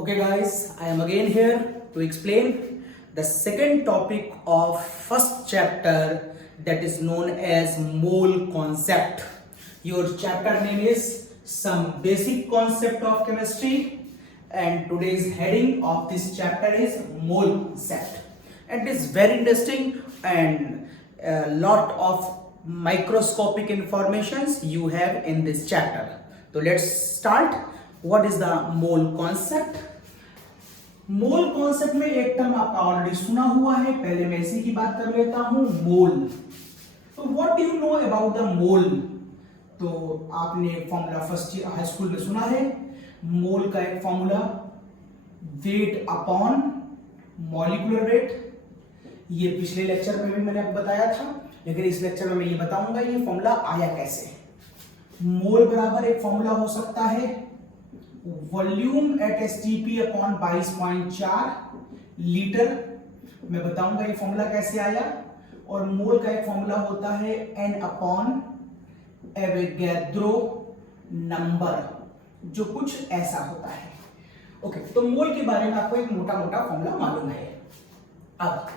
Okay guys, I am again here to explain the second topic of first chapter, that is known as mole concept. Your chapter name is some basic concept of chemistry, and today's heading of this chapter is mole concept. And it is very interesting and a lot of microscopic informations you have in this chapter. So let's start. What is the mole concept? Mole concept में एक term आपका already सुना हुआ है, पहले मैं इसी की बात कर लेता हूं, मोल। तो what do you know about the mole? तो आपने formula first year high school में सुना है। मोल का एक formula wait upon molecular wait, ये पिछले लेक्चर में भी मैंने आपको बताया था, लेकिन इस लेक्चर में मैं ये बताऊंगा ये फॉर्मूला आया कैसे। मोल बराबर एक फॉर्मूला हो सकता है volume at STP upon 22.4 litre, मैं बताऊंगा ये फॉर्मूला कैसे आया। और मोल का एक फॉर्मूला होता है एन अपॉन एवोगैड्रो नंबर, जो कुछ ऐसा होता है। ओके, तो मोल के बारे में आपको एक मोटा मोटा फॉर्मूला मालूम है। अब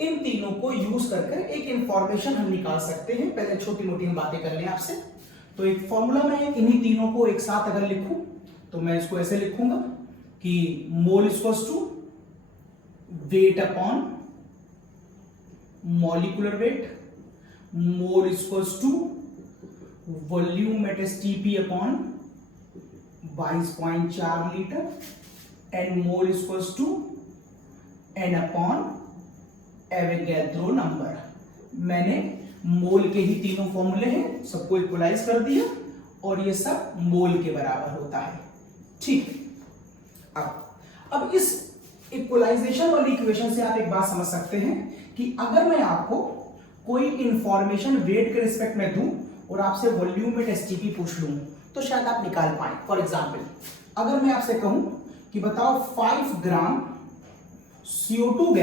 इन तीनों को यूज करके एक इंफॉर्मेशन हम निकाल सकते हैं। पहले छोटी मोटी हम बातें कर लें आपसे। तो एक फॉर्मूला में इन्हीं तीनों को एक साथ अगर लिखूं तो मैं इसको ऐसे लिखूंगा कि mole equals to weight upon molecular weight, mole equals to volume at STP upon 22.4 litre, and mole equals to N upon Avogadro number. मैंने मोल के ही तीनों फॉर्मूले हैं, सबको इक्वलाइज कर दिया और ये सब मोल के बराबर होता है। ठीक, अब इस इक्वलाइजेशन वाली इक्वेशन से आप एक बात समझ सकते हैं कि अगर मैं आपको कोई इंफॉर्मेशन वेट के रिस्पेक्ट में दूं और आपसे वॉल्यूम एट एसटीपी पूछ लूं तो शायद आप निकाल पाए। फॉर एग्जांपल, अगर मैं आपसे कहूं कि बताओ 5 ग्राम CO2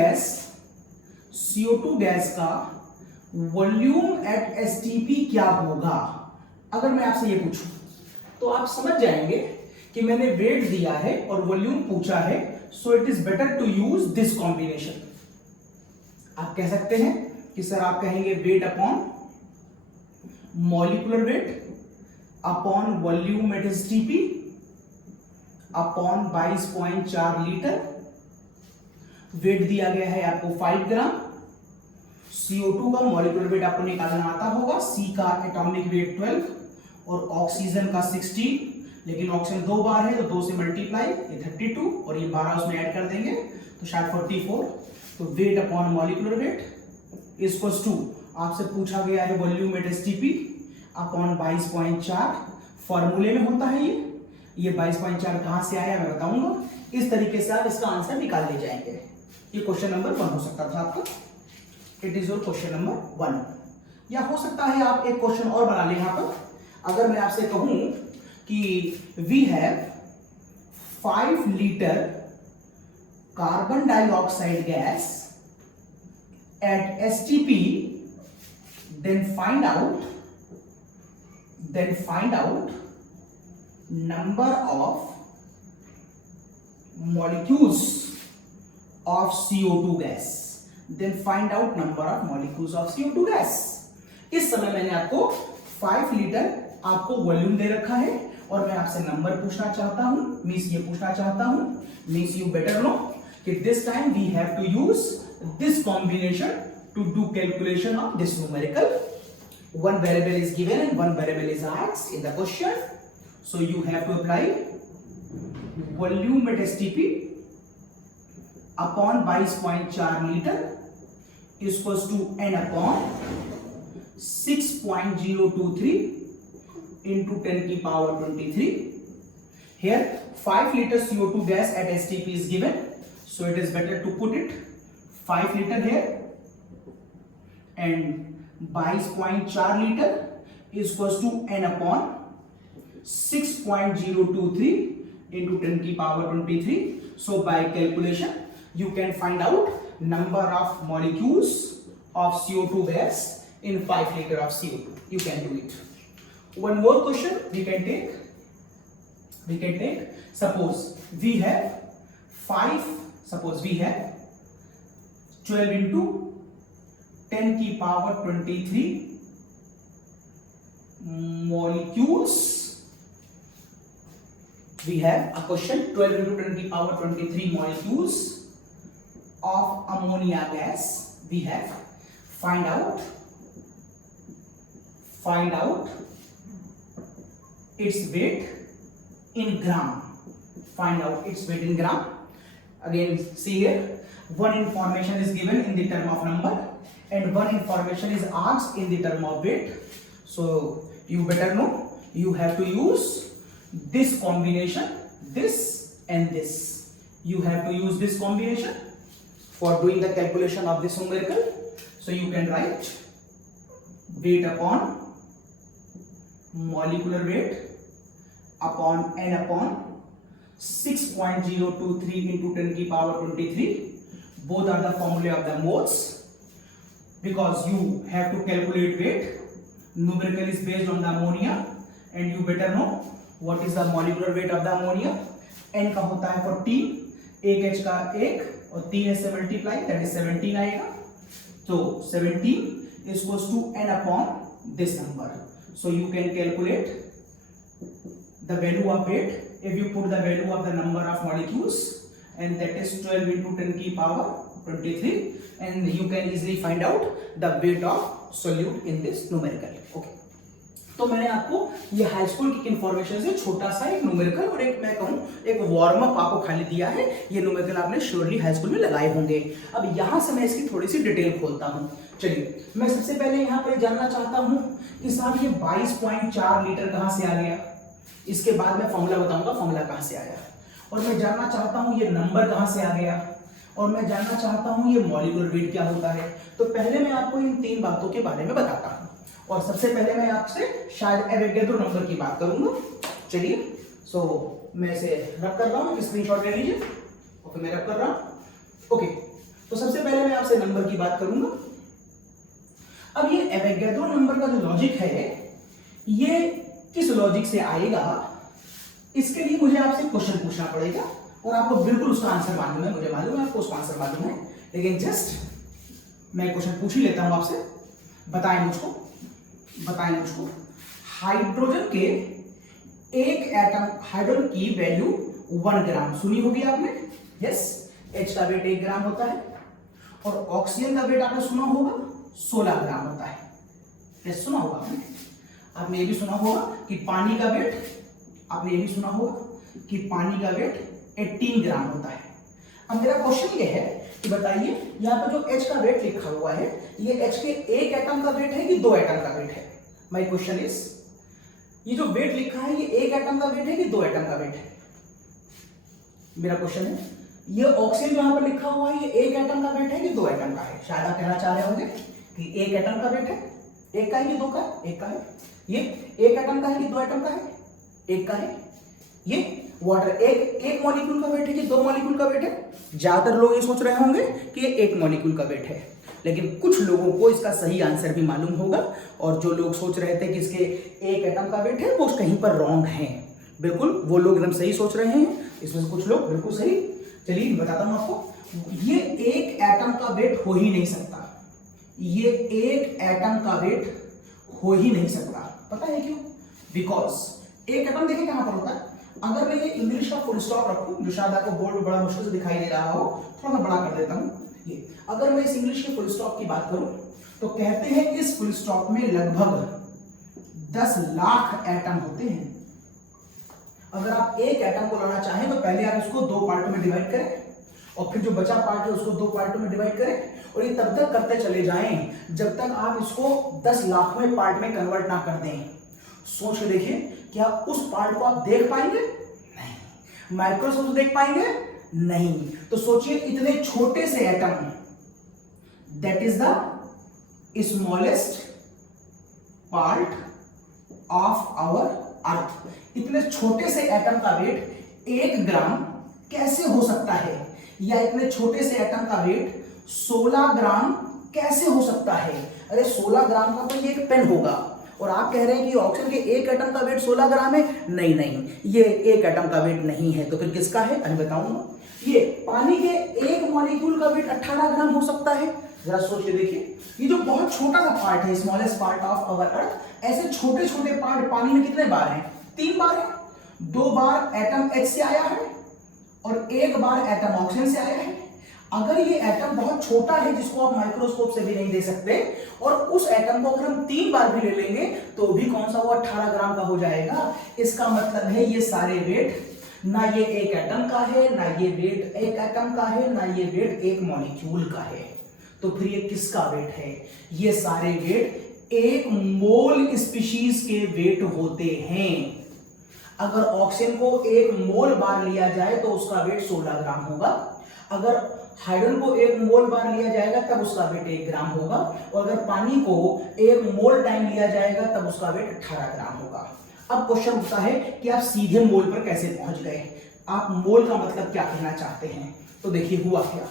गैस का वॉल्यूम एट एसटीपी क्या होगा, अगर मैं आपसे ये पूछूं तो आप समझ जाएंगे कि मैंने वेट दिया है और वॉल्यूम पूछा है, so it is better to use this combination. आप कह सकते हैं कि सर, आप कहेंगे weight upon molecular weight upon volume at STP upon 22.4 litre. Weight दिया गया है आपको 5 ग्राम, CO2 का मॉलिक्यूलर वेट आपको निकालना आता होगा, C का एटॉमिक वेट 12 और ऑक्सीजन का 16, लेकिन ऑक्सीजन 2 बार है तो 2 से मल्टीप्लाई, ये 32 और ये 12 उसमें ऐड कर देंगे तो शायद 44। तो weight upon molecular weight equals to, आपसे पूछा गया है वॉल्यूम एट एसटीपी अपॉन 22.4, फॉर्मूले में होता है ये 22.4 कहां से आया मैं बताऊंगा। इस तरीके से आप इसका आंसर निकाल ले जाएंगे। ये क्वेश्चन नंबर 1 हो सकता था आपका, it is your question number 1। या हो सकता है आप एक क्वेश्चन और बना लें यहां पर। अगर मैं आपसे कहूं कि we have 5 litre carbon dioxide gas at STP, then find out number of molecules of CO2 gas, then find out number of molecules of CO2 gas। इस समय मैंने आपको 5 लीटर आपको वॉल्यूम दे रखा है और मैं आपसे नंबर पूछना चाहता हूं, मींस ये पूछना चाहता हूं, मींस यू बेटर नो कि this time we have to use this combination to do calculation of this numerical. One variable is given and one variable is asked in the question, so you have to apply volume at STP upon 22.4 liter equals to n upon 6.023 into 10 की power 23. Here 5 liter CO2 gas at STP is given, so it is better to put it 5 liter here and 22.4 liter is equals to n upon 6.023 into 10 की power 23. So by calculation you can find out number of molecules of CO2 gas in 5 liter of CO2. You can do it. One more question we can take. Suppose we have 5, suppose we have 12 into 10 की power 23 molecules. We have a question, 12 into 10 की power 23 molecules of ammonia gas. We have find out its weight in gram. Find out its weight in gram. Again, see here, one information is given in the term of number and one information is asked in the term of weight. So you better know, you have to use this combination, this and this. You have to use this combination for doing the calculation of this numerical. So you can write weight upon molecular weight upon n upon 6.023 into 10 की power 23. Both are the formula of the moles. Because you have to calculate weight, numerical is based on the ammonia and you better know what is the molecular weight of the ammonia. n का होता है 14, एक h का 1 और 3 से multiply, that is 17 आएगा. So 17 is equals to n upon this number. So you can calculate the value of weight if you put the value of the number of molecules, and that is 12 into 10 की power 23, and you can easily find out the weight of solute in this numerical. Okay. तो मैंने आपको ये high school की information से छोटा सा एक न्यूमेरिकल और एक मैं कहूँ एक वार्म अप आपको खाली दिया है. ये न्यूमेरिकल आपने श्योरली हाई स्कूल में लगाए होंगे. अब यहाँ से मैं इसकी थोड़ी सी डिटेल खोलता हूँ. चलिए, मैं सबसे पहले यहाँ पर जानना चाहता हूँ कि साहब ये 22.4 लीटर कहाँ से आ गया. इसके बाद मैं फॉर्मूला बताऊंगा फॉर्मूला कहाँ से आया, और मैं जानना चाहता हूँ ये नंबर कहाँ से आ गया, और मैं जानना चाहता हूँ ये मॉलिक्यूलर वेट क्या होता है. तो पहले मैं आपको इन 3 बातों के बारे में बताता हूँ, और सबसे पहले मैं आपसे शायद एवोगैड्रो नंबर की बात करूंगा. चलिए, सो मैं इसे रब कर रहा हूँ, स्क्रीनशॉट ले लीजिए. ओके, मैं रब कर रहा हूँ. ओके, तो सबसे पहले मैं आपसे नंबर की बात करूंगा. अब ये एवोगैड्रो नंबर का जो लॉजिक है ये किस लॉजिक से आएगा, इसके लिए मुझे आपसे क्वेश्चन पूछना पड़ेगा, और आपको बिल्कुल उसका आंसर मालूम है, मुझे मालूम है आपको उसका आंसर मालूम है, लेकिन जस्ट मैं क्वेश्चन पूछ ही लेता हूं आपसे. बताएं मुझको हाइड्रोजन के एक एटम, हाइड्रोजन की वैल्यू 1 ग्राम सुनी होगी आपने. यस, H का वेट 1 ग्राम होता है, और ऑक्सीजन का वेट आपने सुना होगा 16 ग्राम होता है. यस, सुना होगा आपने ये भी सुना होगा कि पानी का वेट, आपने ये भी सुना होगा कि पानी का वेट 18 ग्राम होता है. अब मेरा क्वेश्चन ये है कि बताइए यहाँ पर जो H का वेट लिखा हुआ है, ये H के एक एटम का वेट है कि 2 एटम का वेट है. माय क्वेश्चन इज, ये जो वेट लिखा है ये एक एटम का वेट है कि 2 एटम का वेट है. मेरा क्वेश्चन है, ये ऑक्सीजन जो यहाँ पर लिखा हुआ है ये एक एटम का वेट है कि 2 एटम का है. शायद आप कहना चाह रहे होंगे कि एक एटम का वेट है, एक का है कि 2 का है, एक का है. ये एक एटम का है कि 2 एटम का है, एक का है. ये वाटर एक मॉलिक्यूल का वेट है कि 2 मॉलिक्यूल का वेट है. ज्यादातर लोग ये सोच रहे होंगे कि ये 1 मॉलिक्यूल का वेट है, लेकिन कुछ लोगों को इसका सही आंसर भी मालूम होगा, और जो लोग सोच रहे थे कि इसके एक एटम का वेट है वो कहीं पर रॉन्ग हैं. बिल्कुल वो लोग एकदम सही सोच रहे हैं, इसमें से कुछ लोग बिल्कुल सही. चलिए बताता हूं आपको, ये एक एटम का वेट हो ही नहीं सकता. ये एक एटम का वेट हो ही नहीं सकता. पता है क्यों? बिकॉज एक एटम देखिए कहां पर होता है. अगर मैं ये इंग्लिश का फुल स्टॉप रखूं, जो शायद आपको बोर्ड में बड़ा मुश्किल से दिखाई दे रहा हो, थोड़ा सा बड़ा कर देता हूं. ये अगर मैं इस इंग्लिश के फुल स्टॉप की बात करूं तो कहते हैं इस फुल स्टॉप में लगभग 10 लाख एटम होते हैं. अगर आप एक एटम को लाना चाहें तो पहले आप इसको 2 पार्टों में डिवाइड करें, और फिर जो बचा पार्ट है उसको 2 पार्टों में डिवाइड करें, और ये तब तक करते चले जाएं जब तक आप इसको 10 लाखवें पार्ट में कन्वर्ट ना कर दें. सोच के देखिए, क्या उस पार्ट को आप देख पाएंगे? नहीं. माइक्रोस्कोप से देख पाएंगे? नहीं. तो सोचिए इतने छोटे से atom, that is the smallest part of our earth. इतने छोटे से एटम का वेट 1 ग्राम कैसे हो सकता है, या इतने छोटे से एटम का वेट 16 ग्राम कैसे हो सकता है? अरे 16 ग्राम का तो ये एक पेन होगा, और आप कह रहे हैं कि ऑक्सीजन के एक एटम का वेट 16 ग्राम है। नहीं नहीं, ये एक एटम का वेट नहीं है। तो फिर किसका है, अभी बताऊंगा। ये पानी के एक मॉलिक्यूल का वेट 18 ग्राम हो सकता है। जरा सोच के देखिए, ये जो बहुत छोटा सा पार्ट है, स्मॉलेस्ट पार्ट ऑफ अवर अर्थ, ऐसे छोटे छोटे पार्ट पानी में कितने बार हैं? 3 बार है। 2 बार एटम H से आया है और 1 बार एटम ऑक्सीजन से आया है। अगर ये एटम बहुत छोटा है जिसको आप माइक्रोस्कोप से भी नहीं दे सकते, और उस एटम को अगर हम 3 बार भी ले लेंगे तो भी कौन सा, वो 18 ग्राम का हो जाएगा। इसका मतलब है ये सारे वेट, ना ये एक एटम का है, ना ये वेट एक एटम का है, ना ये वेट एक मॉलिक्यूल का है। तो फिर ये किसका वेट है? ये सारे वेट एक मोल स्पीशीज के वेट होते हैं। अगर ऑक्सीजन को 1 मोल बार लिया जाए तो उसका वेट 16 ग्राम होगा। अगर हाइड्रोजन को 1 मोल बार लिया जाएगा तब उसका वेट 1 ग्राम होगा। और अगर पानी को 1 मोल टाइम लिया जाएगा तब उसका वेट 18 ग्राम होगा। अब क्वेश्चन उठता है कि आप सीधे मोल पर कैसे पहुंच गए, आप मोल का मतलब क्या कहना चाहते हैं। तो देखिए हुआ क्या।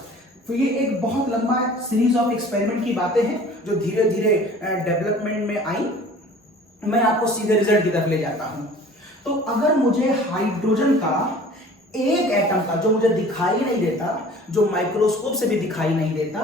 तो ये एक बहुत लंबा सीरीज ऑफ एक्सपेरिमेंट की बातें हैं जो धीरे धीरे डेवलपमेंट में आई। मैं आपको सीधे रिजल्ट की तरफ ले जाता हूं। तो अगर मुझे हाइड्रोजन का एक एटम का, जो मुझे दिखाई नहीं देता, जो माइक्रोस्कोप से भी दिखाई नहीं देता,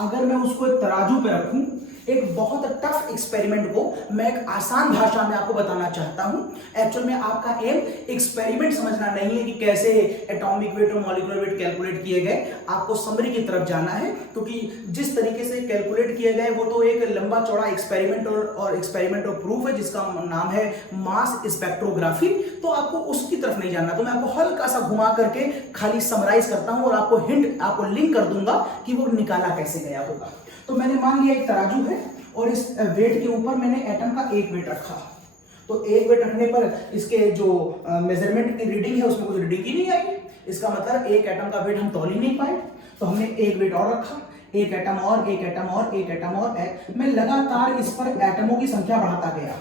अगर मैं उसको एक तराजू पे रखूं, एक बहुत टफ एक्सपेरिमेंट को मैं एक आसान भाषा में आपको बताना चाहता हूं। एक्चुअल में आपका एम एक्सपेरिमेंट समझना नहीं है कि कैसे एटॉमिक वेट और मॉलिक्यूलर वेट कैलकुलेट किए गए, आपको समरी की तरफ जाना है। क्योंकि जिस तरीके से कैलकुलेट किए गए वो तो एक लंबा चौड़ा एक्सपेरिमेंट और एक्सपेरिमेंट और प्रूफ है जिसका नाम है मास स्पेक्ट्रोग्राफी। तो आपको उसकी तरफ नहीं जाना। तो मैं आपको हल्का सा घुमा करके खाली समराइज करता हूं और आपको हिंट, आपको लिंक कर दूंगा कि वो निकाला कैसे गया होगा। तो मैंने मान लिया एक तराजू है और इस वेट के ऊपर मैंने एटम का एक वेट रखा। तो एक वेट रखने पर इसके जो मेजरमेंट की रीडिंग है उसमें कुछ रीडिंग ही नहीं आई। इसका मतलब एक एटम का वेट हम तौल ही नहीं पाए। तो हमने एक वेट और रखा, एक एटम और, एक एटम और, एक एटम और। मैं लगातार इस पर एटमों की संख्या बढ़ाता गया।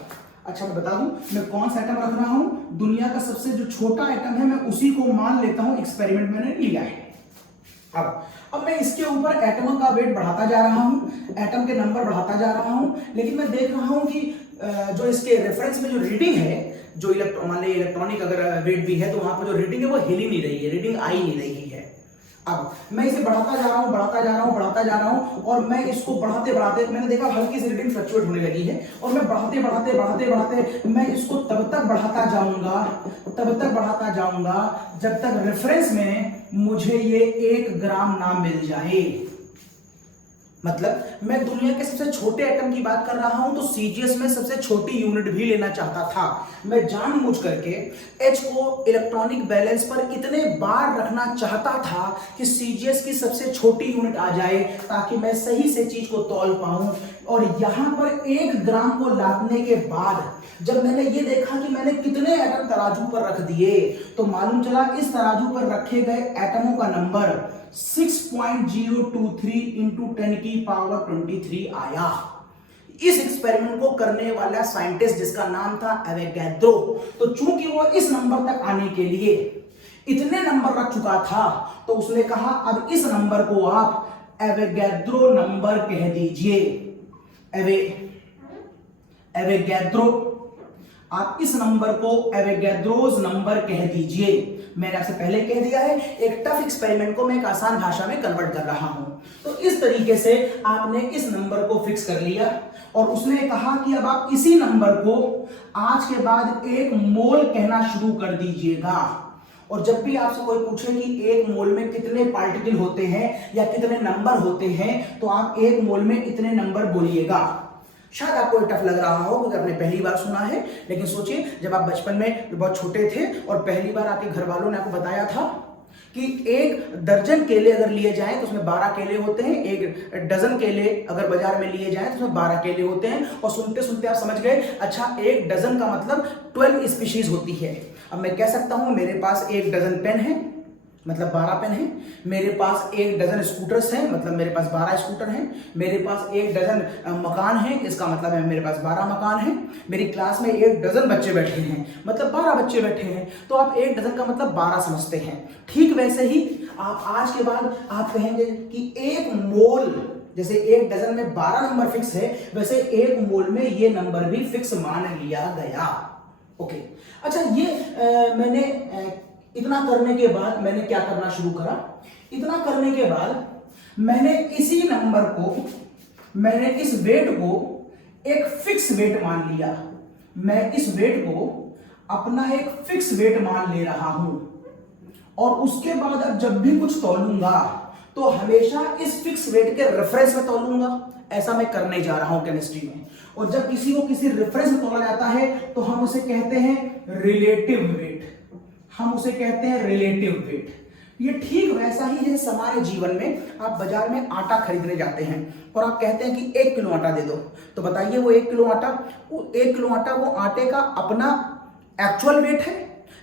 अच्छा मैं बता दूं मैं कौन सा एटम रख रहा हूं। दुनिया का सबसे जो छोटा एटम है मैं उसी को मान लेता हूं, एक्सपेरिमेंट मैंने लिया है। अब मैं इसके ऊपर एटम का वेट बढ़ाता जा रहा हूं, एटम के नंबर बढ़ाता जा रहा हूं, लेकिन मैं देख रहा हूं कि जो इसके रेफरेंस में जो रीडिंग है, जो मान लीजिए इलेक्ट्रॉनिक अगर वेट भी है तो वहां पर जो रीडिंग है वो हिल ही नहीं रही है, रीडिंग आई नहीं रही है। अब मैं इसे बढ़ाता जा रहा हूं, बढ़ाता जा रहा हूं, बढ़ाता जा रहा हूं, और मैं इसको बढ़ाते बढ़ाते मैंने देखा हल्की सी रीडिंग फ्लक्चुएट होने लगी है, और मैं बढ़ाते बढ़ाते बढ़ाते बढ़ाते मैं इसको तब तक बढ़ाता जाऊंगा जब तक रेफरेंस में मुझे ये 1 ग्राम ना मिल जाए। मतलब मैं दुनिया के सबसे छोटे एटम की बात कर रहा हूं तो सीजीएस में सबसे छोटी यूनिट भी लेना चाहता था। मैं जानबूझ करके H को इलेक्ट्रॉनिक बैलेंस पर इतने बार रखना चाहता था कि सीजीएस की सबसे छोटी यूनिट आ जाए ताकि मैं सही से चीज को तौल पाऊं। और यहां पर 1 ग्राम को लादने के बाद जब मैंने ये देखा कि मैंने कितने एटम तराजू पर रख दिए तो मालूम चला इस तराजू पर रखे गए एटमों का नंबर 6.023 इंटू 10 की पावर 23 आया। इस एक्सपेरिमेंट को करने वाला साइंटिस्ट जिसका नाम था एवोगैड्रो, तो चूंकि वो इस नंबर तक आने के लिए इतने नंबर रख चुका था तो उसने कहा अब इस नंबर को आप एवोगैड्रो नंबर कह दीजिए। एवोगैड्रो, आप इस नंबर को एवोगैड्रोस नंबर कह दीजिए। मैंने आपसे पहले कह दिया है एक टफ एक्सपेरिमेंट को मैं एक आसान भाषा में कन्वर्ट कर रहा हूं। तो इस तरीके से आपने इस नंबर को फिक्स कर लिया और उसने कहा कि अब आप इसी नंबर को आज के बाद 1 मोल कहना शुरू कर दीजिएगा। और जब भी आपसे कोई पूछे कि 1 मोल में कितने पार्टिकल होते हैं या कितने नंबर होते हैं तो आप 1 मोल में इतने नंबर बोलिएगा। शायद आपको टफ लग रहा हो क्योंकि आपने पहली बार सुना है, लेकिन सोचिए जब आप बचपन में बहुत छोटे थे और पहली बार आपके घर वालों ने आपको बताया था कि 1 दर्जन केले अगर लिए जाएं तो उसमें 12 केले होते हैं, 1 डजन केले अगर बाजार में लिए जाएं तो उसमें 12 केले होते हैं। और सुनते सुनते आप समझ गए अच्छा 1 डजन का मतलब 12 स्पीशीज होती है। अब मैं कह सकता हूं मेरे पास 1 डजन पेन है मतलब 12 पेन है, मेरे पास 1 डजन स्कूटर्स हैं मतलब मेरे पास 12 स्कूटर हैं, मेरे पास 1 डजन मकान है इसका मतलब है मेरे पास 12 मकान हैं, मेरी क्लास में 1 डजन बच्चे बैठे हैं मतलब 12 बच्चे बैठे हैं। तो आप 1 डजन का मतलब 12 समझते हैं। ठीक वैसे ही आप आज के बाद आप कहेंगे कि 1 मोल जैसे एक डजन में 12 नंबर फिक्स है, वैसे एक मोल में ये नंबर भी फिक्स मान लिया गया। ओके, अच्छा ये मैंने इतना करने के बाद मैंने क्या करना शुरू करा, इतना करने के बाद मैंने इसी नंबर को, मैंने इस वेट को एक फिक्स वेट मान लिया। मैं इस वेट को अपना एक फिक्स वेट मान ले रहा हूं, और उसके बाद अब जब भी कुछ तौलूंगा तो हमेशा इस फिक्स वेट के रेफरेंस में तौलूंगा। ऐसा मैं करने जा रहा हूं केमिस्ट्री में। और जब किसी को किसी रेफरेंस में तौला जाता है तो हम उसे कहते हैं रिलेटिव वेट, हम उसे कहते हैं रिलेटिव वेट। ये ठीक वैसा ही जैसे सामान्य जीवन में आप बाजार में आटा खरीदने जाते हैं और आप कहते हैं कि 1 किलो आटा दे दो, तो बताइए वो 1 किलो आटा, वो 1 किलो आटा वो आटे का अपना एक्चुअल वेट है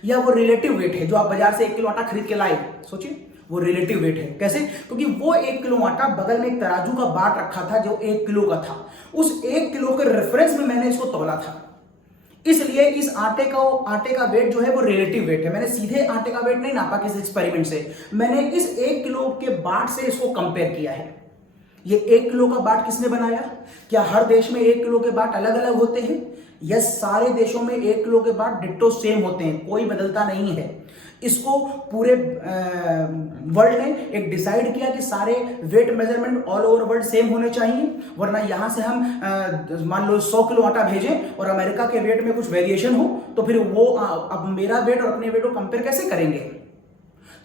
या वो रिलेटिव वेट है जो आप बाजार से 1 किलो आटा खरीद के लाए? सोचिए, वो रिलेटिव वेट है। कैसे? क्योंकि वो 1 किलो आटा बगल में एक तराजू का बाट रखा था जो 1 किलो का था, उस 1 किलो के रेफरेंस में मैंने इसको तौला था, इसलिए इस आटे का वेट जो है वो रिलेटिव वेट है। मैंने सीधे आटे का वेट नहीं नापा किसी एक्सपेरिमेंट से, मैंने इस 1 किलो के बाट से इसको कंपेयर किया है। ये 1 किलो का बाट किसने बनाया? क्या हर देश में 1 किलो के बाट अलग अलग होते हैं? यस, सारे देशों में 1 किलो के बाट डिट्टो सेम होते हैं, कोई बदलता नहीं है। इसको पूरे वर्ल्ड ने एक डिसाइड किया कि सारे weight measurement all over world same होने चाहिए, वरना यहां से हम मान लो 100 किलो आटा भेजें और अमेरिका के वेट में कुछ वेरिएशन हो तो फिर वो अब मेरा वेट और अपने वेट को कंपेयर कैसे करेंगे?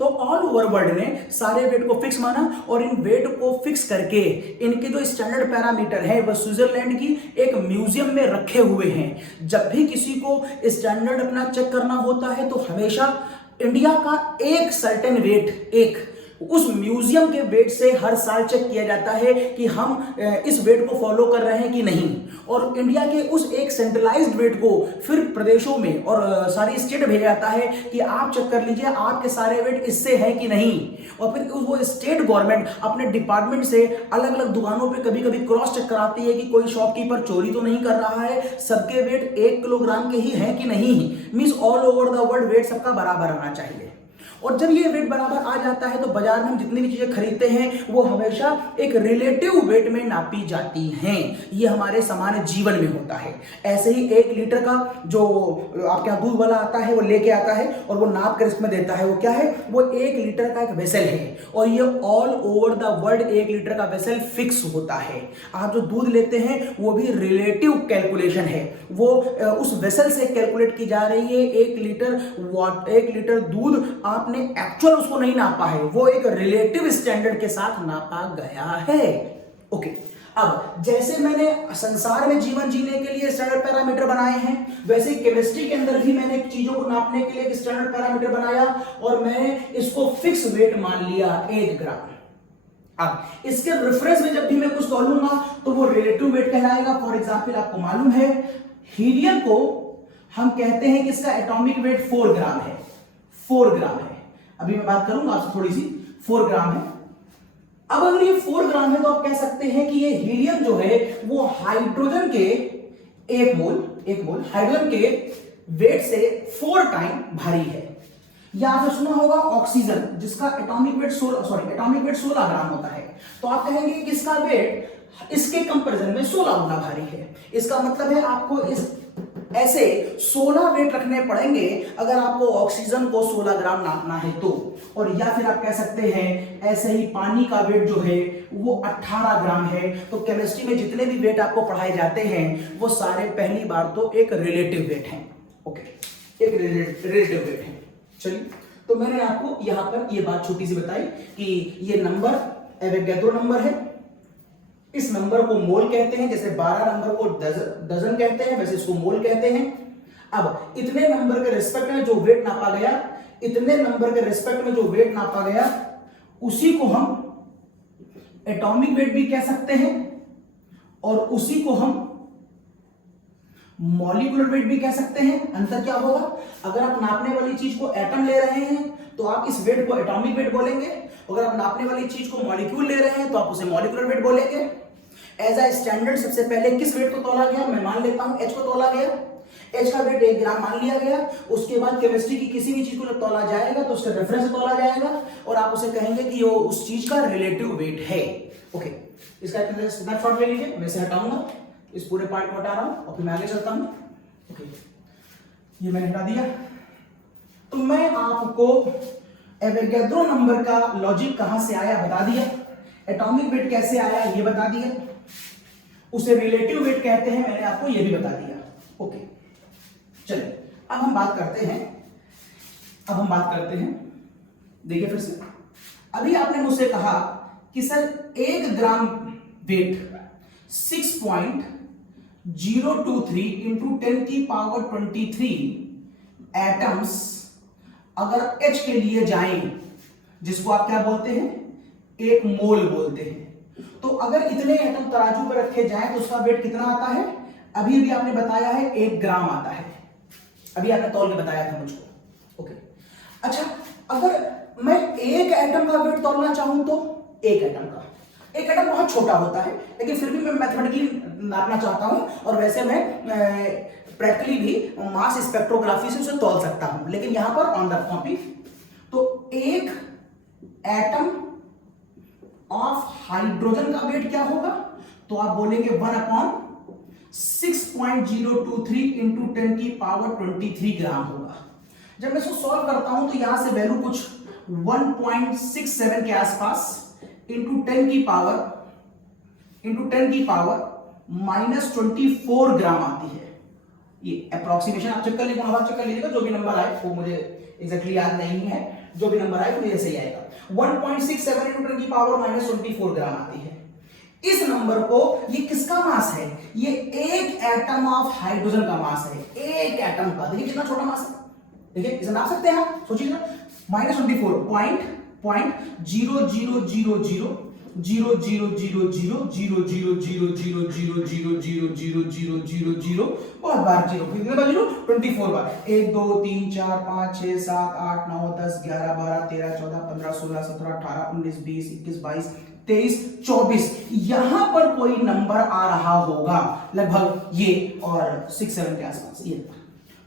तो ऑल ओवर वर्ल्ड ने सारे वेट को फिक्स माना और इन वेट को फिक्स करके इनके जो स्टैंडर्ड पैरामीटर है वह स्विट्जरलैंड की एक म्यूजियम में रखे हुए हैं। जब भी किसी को स्टैंडर्ड अपना चेक करना होता है तो हमेशा इंडिया का एक सर्टेन वेट, एक उस म्यूजियम के वेट से हर साल चेक किया जाता है कि हम इस वेट को फॉलो कर रहे हैं कि नहीं, और इंडिया के उस एक सेंट्रलाइज्ड वेट को फिर प्रदेशों में और सारी स्टेट भेजा जाता है कि आप चेक कर लीजिए आपके सारे वेट इससे हैं कि नहीं। और फिर वो स्टेट गवर्नमेंट अपने डिपार्टमेंट से अलग अलग दुकानों पे कभी कभी क्रॉस चेक कराती है कि कोई शॉपकीपर चोरी तो नहीं कर रहा है, सबके वेट 1 किलोग्राम के ही हैं कि नहीं। Means all over the world wait सबका बराबर आना चाहिए। और जब ये वेट बराबर आ जाता है तो बाजार में हम जितनी भी चीजें खरीदते हैं वो हमेशा एक रिलेटिव वेट में नापी जाती हैं। ये हमारे सामान्य जीवन में होता है। ऐसे ही 1 लीटर का जो आपके यहाँ दूध वाला आता है वो लेके आता है और वो नाप कर इसमें देता है, वो क्या है? वो 1 लीटर का एक वेसल है और ये all over the world 1 litre का वेसल फिक्स होता है। आप जो दूध लेते हैं वो भी रिलेटिव कैलकुलेशन है, वो उस वेसल से कैलकुलेट की जा रही है। 1 लीटर दूध आपने एक्चुअल उसको नहीं नापा है, वो एक रिलेटिव स्टैंडर्ड के साथ नापा गया है। ओके, अब जैसे मैंने संसार में जीवन जीने के लिए स्टैंडर्ड पैरामीटर बनाए हैं, वैसे केमिस्ट्री के अंदर भी मैंने चीजों को नापने के लिए एक स्टैंडर्ड पैरामीटर बनाया और मैंने इसको फिक्स वेट मान लिया 1 ग्राम। अब इसके रेफरेंस में जब भी मैं कुछ तौलूंगा तो वो रिलेटिव वेट कहलाएगा। फॉर एग्जांपल आपको मालूम है हीलियम को हम कहते हैं कि इसका एटॉमिक वेट 4 ग्राम है, 4 ग्राम है। अभी मैं बात करूंगा आपसे थोड़ी सी, 4 ग्राम है। अब अगर ये 4 ग्राम है तो आप कह सकते हैं कि ये हीलियम जो है वो हाइड्रोजन के 1 मोल हाइड्रोजन के वेट से 4 टाइम भारी है। या आपने सुना होगा ऑक्सीजन जिसका एटॉमिक वेट 16 ग्राम होता है, तो आप कहेंगे कि इसका वेट इसके कंपैरिजन में 16 गुना भारी है। इसका मतलब है आपको इस ऐसे 16 वेट रखने पड़ेंगे अगर आपको ऑक्सीजन को 16 ग्राम नापना है तो। और या फिर आप कह सकते हैं ऐसे ही पानी का वेट जो है वो 18 ग्राम है। तो केमिस्ट्री में जितने भी वेट आपको पढ़ाए जाते हैं वो सारे पहली बार तो एक रिलेटिव वेट हैं। ओके, एक रिलेटिव वेट है। चलिए, तो मैंने आपको यहां पर ये बात छोटी सी बताई कि ये नंबर एवोगैड्रो नंबर है, इस नंबर को मोल कहते हैं। जैसे 12 नंबर को डजन कहते हैं वैसे इसको मोल कहते हैं। अब इतने नंबर के रिस्पेक्ट में जो वेट नापा गया, इतने नंबर के रिस्पेक्ट में जो वेट नापा गया उसी को हम एटॉमिक वेट भी कह सकते हैं और उसी को हम मॉलिक्यूलर वेट भी कह सकते हैं। अंतर क्या होगा? अगर आप नापने वाली चीज को एटम ले रहे हैं तो आप इस वेट को एटॉमिक वेट बोलेंगे, अगर आप नापने वाली चीज को मॉलिक्यूल ले रहे हैं तो आप उसे मॉलिक्यूलर वेट बोलेंगे। एज अ स्टैंडर्ड सबसे पहले किस वेट को तौला गया? मैं मान लेता हूं H को तौला गया, H का वेट 1 ग्राम मान लिया गया। उसके बाद केमिस्ट्री की किसी भी चीज को जब तौला जाएगा तो उसका रेफरेंस तौला जाएगा और आप उसे कहेंगे कि वो उस चीज का रिलेटिव वेट है। ओके, इसका एक स्नैपशॉट ले लीजिए, मैं इसे हटाऊंगा, इस पूरे पार्ट को हटा रहा हूं और फिर मैं आगे चलता हूं। ओके, ये मैंने हटा दिया। तो मैं आपको एवोगैड्रो नंबर का लॉजिक कहां से आया बता दिया, एटॉमिक वेट कैसे आया ये बता दिया, उसे रिलेटिव वेट कहते हैं मैंने आपको ये भी बता दिया। ओके, चलिए अब हम बात करते हैं, देखिए फिर से, अभी आपने मुझसे कहा कि sir 1 gram wait 6.023 into 10⁻23 atoms अगर H के लिए जाएं, जिसको आप क्या बोलते हैं, 1 मोल बोलते हैं, तो अगर इतने एटम तराजू पर रखे जाएं तो उसका वेट कितना आता है, अभी भी आपने बताया है 1 ग्राम आता है, अभी आपने तौल के बताया था मुझको। ओके, अच्छा अगर मैं एक एटम का वेट तौलना चाहूं तो एक एटम बहुत छोटा होता है, लेकिन फिर भी मैं मैथमेटिकली नापना चाहता हूं और वैसे मैं प्रैक्टिकली भी मास स्पेक्ट्रोग्राफी से उसे तौल सकता हूं, लेकिन यहां पर ऑन द कॉपी, तो एक एटम ऑफ हाइड्रोजन का वेट क्या होगा, तो आप बोलेंगे 1/6.023 इंटू 10⁻23 ग्राम होगा। जब मैं इसको सॉल्व करता हूं तो यहां से वैल्यू कुछ 1.67 के आसपास इंटू 10⁻24 ग्राम आती है। ये अप्रोक्सीमेशन आप चेक कर लीजिएगा, जो भी नंबर आए वो मुझे एग्जैक्टली याद नहीं है, जो भी नंबर आए वो ऐसे ही आएगा। 1.67 इंटू 10⁻24 ग्राम आती है। इस नंबर को, ये किसका मास है, ये एक एटम ऑफ हाइड्रोजन का मास है, एक एटम का। देखिए कितना छोटा मास है, देखिए इसे नाप सकते हैं आप, सोचिए ना, -24.00000000000000000 बहुत बार जीरो, कितने बार जीरो, 24 बार। 1 2 3 4 5 6 7 8 9 10 11 12 13 14 15 16 17 18 19 20 21 22 23 24, यहां पर कोई नंबर आ रहा होगा लगभग ये और 6-7 के आसपास, ये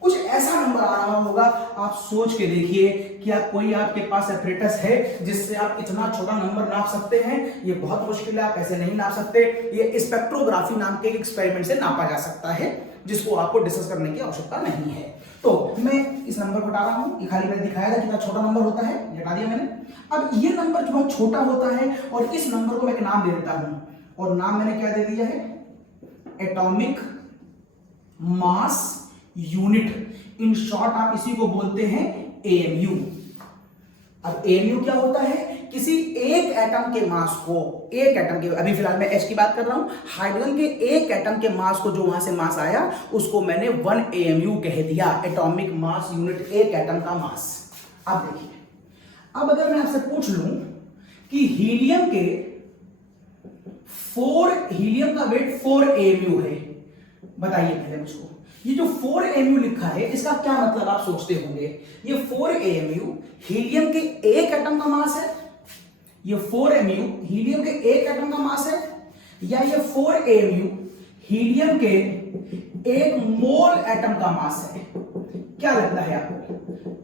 कुछ ऐसा नंबर आ रहा होगा। आप सोच के देखिए, क्या कोई आपके पास एपरेटस है जिससे आप इतना छोटा नंबर नाप सकते हैं? ये बहुत मुश्किल है, आप ऐसे नहीं नाप सकते। ये स्पेक्ट्रोग्राफी नाम के एक्सपेरिमेंट से नापा जा सकता है, जिसको आपको डिस्कस करने की आवश्यकता नहीं है। तो मैं इस नंबर को हटा रहा हूं, ये खाली मैंने दिखाया था कितना छोटा नंबर होता है, ये हटा दिया मैंने। अब ये नंबर जो बहुत छोटा होता है और इस नंबर को मैं एक नाम दे देता हूं, और नाम मैंने क्या दे दिया है, atomic mass unit. In short आप इसी को बोलते हैं एएमयू। अब एएमयू क्या होता है, किसी एक एटम के मास को, एक एटम के, अभी फिलहाल मैं H की बात कर रहा हूं, हाइड्रोजन के एक एटम के मास को, जो वहां से मास आया उसको मैंने 1 AMU कह दिया, एटॉमिक मास यूनिट, एक एटम का मास। अब देखिए, अब अगर मैं आपसे पूछ लूं कि हीलियम का वेट 4 AMU है, बताइए पहले मुझको, ये जो 4 AMU लिखा है इसका क्या मतलब आप सोचते होंगे? ये 4 AMU हीलियम के एक एटम का मास है, ये 4 AMU हीलियम के एक एटम का मास है, या ये 4 AMU हीलियम के 1 मोल एटम का मास है? क्या लगता है आपको?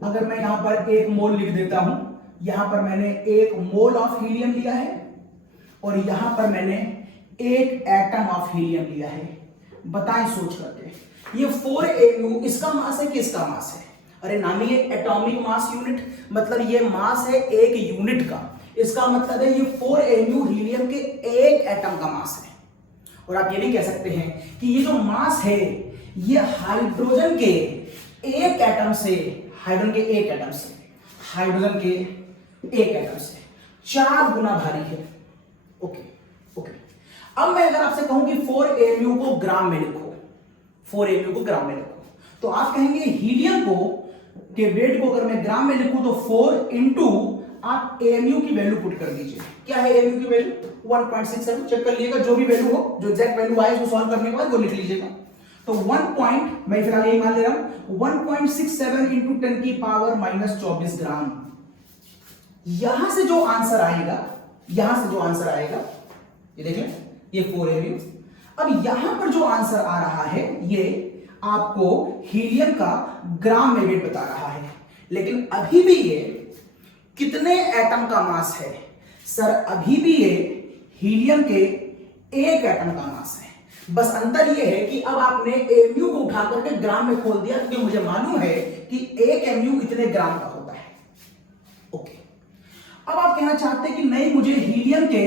अगर मैं यहां पर 1 मोल लिख देता हूं, यहां पर मैंने 1 मोल ऑफ हीलियम लिया है और यहां पर मैंने 1 एटम ऑफ हीलियम लिया है, बताएं सोच करके, ये 4 AMU इसका मास है कि इसका मास है? अरे नाम ही है एटॉमिक मास यूनिट, मतलब ये मास है एक यूनिट का, इसका मतलब है ये 4 AMU हीलियम के एक एटम का मास है। और आप ये भी कह सकते हैं कि ये जो मास है ये हाइड्रोजन के एक एटम से, हाइड्रोजन के एक एटम से 4 गुना भारी है। ओके, अब मैं अगर आपसे कहूं कि 4 AMU को ग्राम में लिखो, 4 AMU को ग्राम में लिखो, तो आप कहेंगे हीलियम को के वेट को अगर मैं ग्राम में लिखूं तो 4 इंटू आप AMU की वैल्यू पुट कर दीजिए। क्या है AMU की वैल्यू? 1.67, चेक कर लीजिएगा, जो भी वैल्यू हो, जो एग्जैक्ट वैल्यू आए उसको सॉल्व करने के बाद वो लिख लीजिएगा। तो 1 मैं फिलहाल यही मान ले रहा हूं, 1.67 इंटू 10⁻24 ग्राम। यहां से जो आंसर आएगा, ये देख लें, ये 4 AMU। अब यहां पर जो आंसर आ रहा है ये आपको हीलियम का ग्राम में वेट बता रहा है, लेकिन अभी भी ये कितने एटम का मास है? सर अभी भी ये हीलियम के एक एटम का मास है। बस अंतर यह है कि अब आपने एमयू को उठा करके ग्राम में खोल दिया, क्योंकि मुझे मालूम है कि एक एमयू इतने ग्राम का होता है। ओके, अब आप कहना चाहते हैं कि नहीं, मुझे हीलियम के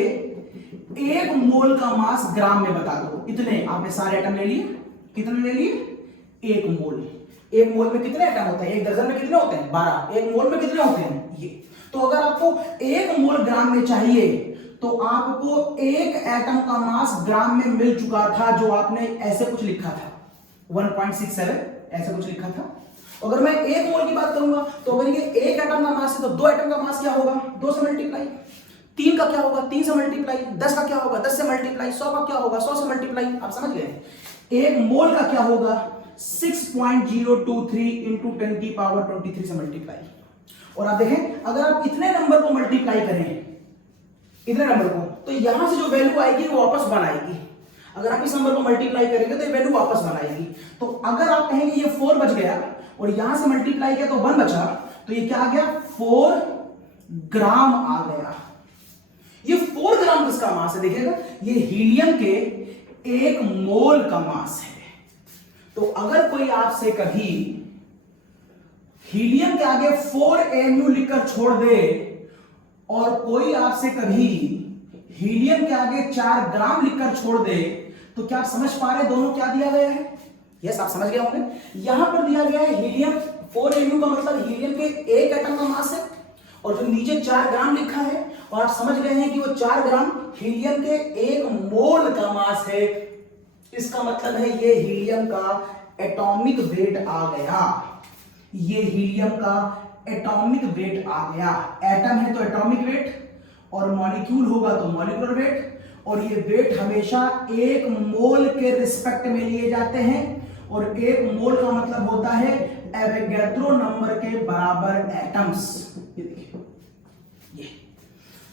एक मोल का मास ग्राम में बता दो। इतने आपने सारे एटम ले लिए, कितने ले लिए? एक मोल। एक मोल में कितने एटम होते हैं? एक दर्जन में कितने होते हैं? 12। एक मोल में कितने होते हैं? ये। तो अगर आपको एक मोल ग्राम में चाहिए तो आपको एक एटम का मास ग्राम में मिल चुका था, जो आपने ऐसे कुछ लिखा था 1.67 ऐसे कुछ लिखा था। अगर मैं एक मोल की बात करूंगा तो अगर ये एक एटम का मास है तो दो एटम का मास क्या होगा? 2 से मल्टीप्लाई। 3 का क्या होगा? 3 से मल्टीप्लाई। 10 का क्या होगा? 10 से मल्टीप्लाई। 100 का क्या होगा? 100 से मल्टीप्लाई। आप समझ गए? एक मोल का क्या होगा? 6.023 इंटू 10 की पावर 23 से मल्टीप्लाई। और आप देखें, अगर आप इतने नंबर को मल्टीप्लाई करें, इतने नंबर को, तो यहां से जो वैल्यू आएगी वो वापस 1 आएगी। अगर आप इस नंबर को मल्टीप्लाई करेंगे तो ये वैल्यू वापस 1 आएगी। तो अगर आप कहेंगे ये 4 बच गया और यहां से मल्टीप्लाई किया तो 1 बचा, तो ये क्या आ गया? 4 ग्राम आ गया। ये 4 ग्राम किसका मास है? देखिएगा, ये हीलियम के एक मोल का मास है। तो अगर कोई आपसे कभी हीलियम के आगे 4mu लिखकर छोड़ दे और कोई आपसे कभी हीलियम के आगे 4 ग्राम लिखकर छोड़ दे, तो क्या आप समझ पा रहे दोनों क्या दिया गया है? यस, आप समझ गए होंगे। यहां पर दिया गया है हीलियम 4mu का मतलब हीलियम के एक एटम का मास है, और जो नीचे 4 ग्राम लिखा है, और आप समझ गए हैं कि वो 4 ग्राम हीलियम के एक मोल का मास है। इसका मतलब है ये हीलियम का एटॉमिक वेट आ गया। ये हीलियम का एटॉमिक वेट आ गया। एटम है तो एटॉमिक वेट, और मॉलिक्यूल होगा तो मॉलिक्यूलर वेट, और ये वेट हमेशा एक मोल के रिस्पेक्ट में लिए जाते हैं, और एक मोल का मतलब होता है एवोगैड्रो नंबर के बराबर एटम्स। ये देखिए, ये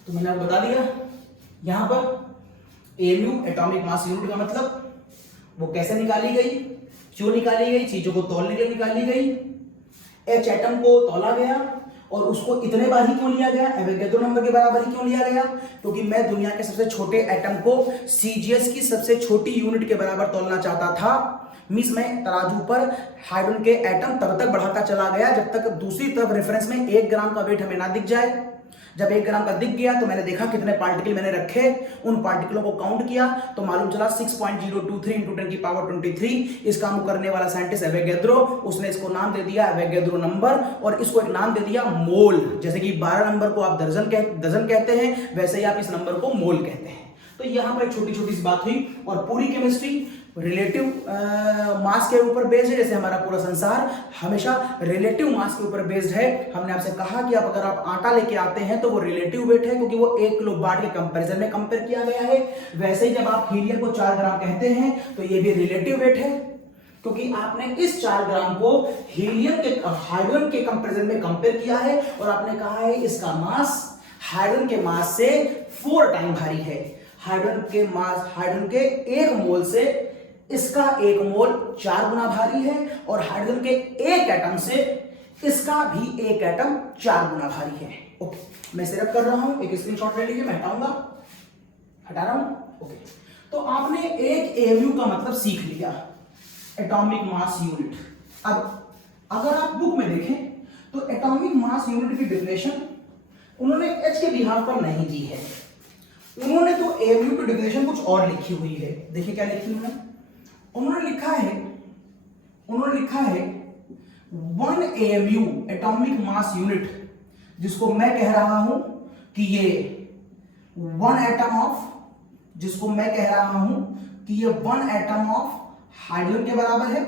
तो मैंने आपको बता दिया। यहां पर एमयू एटॉमिक मास यूनिट का मतलब वो कैसे निकाली गई, क्यों निकाली गई, चीजों को तौलने के लिए निकाली गई। एच एटम को तौला गया और उसको इतने बार ही क्यों लिया गया? एवोगैड्रो नंबर के बराबर ही क्यों लिया गया? क्योंकि मैं दुनिया के सबसे छोटे एटम को सीजीएस की सबसे छोटी यूनिट के बराबर तौलना चाहता था। मींस मैं तराजू पर हाइड्रोजन के एटम तब तक बढ़ाता चला गया जब तक दूसरी तरफ रेफरेंस में 1 ग्राम का वेट हमें ना दिख जाए। जब 1 ग्राम का दिख गया तो मैंने देखा कितने पार्टिकल मैंने रखे, उन पार्टिकलों को काउंट किया तो मालूम चला 6.023 इंटू 10 की पावर 23। इस काम को करने वाला साइंटिस्ट एवोगैड्रो, उसने इसको नाम दे दिया एवोगैड्रो नंबर, और इसको एक नाम दे दिया मोल। जैसे कि 12 नंबर को आप दर्जन कहते हैं, वैसे ही आप इस नंबर को मोल कहते हैं। तो यहां पर एक छोटी छोटी सी बात हुई, और पूरी केमिस्ट्री रिलेटिव मास के ऊपर बेस्ड है। जैसे हमारा पूरा संसार हमेशा रिलेटिव मास के ऊपर बेस्ड है। हमने आपसे कहा कि अगर आप आटा लेके आते हैं तो वो रिलेटिव वेट है, क्योंकि वो 1 किलो बाट के कंपैरिजन में कंपेयर किया गया है। वैसे ही जब आप हीलियम को 4 ग्राम कहते हैं तो ये भी रिलेटिव वेट है, क्योंकि आपने इस 4 ग्राम को हीलियम के हाइड्रोजन के कंपैरिजन में कंपेयर किया है, और आपने कहा है इसका मास हाइड्रोजन के मास से 4 टाइम भारी है। हाइड्रोजन के 1 मोल से इसका 1 मोल 4 गुना भारी है, और हाइड्रोजन के 1 एटम से इसका भी 1 एटम 4 गुना भारी है। ओके, मैं सिर्फ कर रहा हूं, एक स्क्रीनशॉट ले लीजिए, मैं हटा रहा हूं। ओके, तो आपने एक एमयू का मतलब सीख लिया, एटॉमिक मास यूनिट। अब अगर आप बुक में देखें तो एटॉमिक मास यूनिट की डेफिनेशन उन्होंने एच के बिहाफ पर नहीं दी है। उन्होंने तो एमयू की डेफिनेशन कुछ और लिखी हुई है। देखिए क्या लिखी उन्होंने। उन्होंने लिखा है 1 AMU एटॉमिक मास यूनिट, जिसको मैं कह रहा हूं कि ये 1 एटम ऑफ, जिसको मैं कह रहा हूं कि ये 1 एटम ऑफ हाइड्रोजन के बराबर है,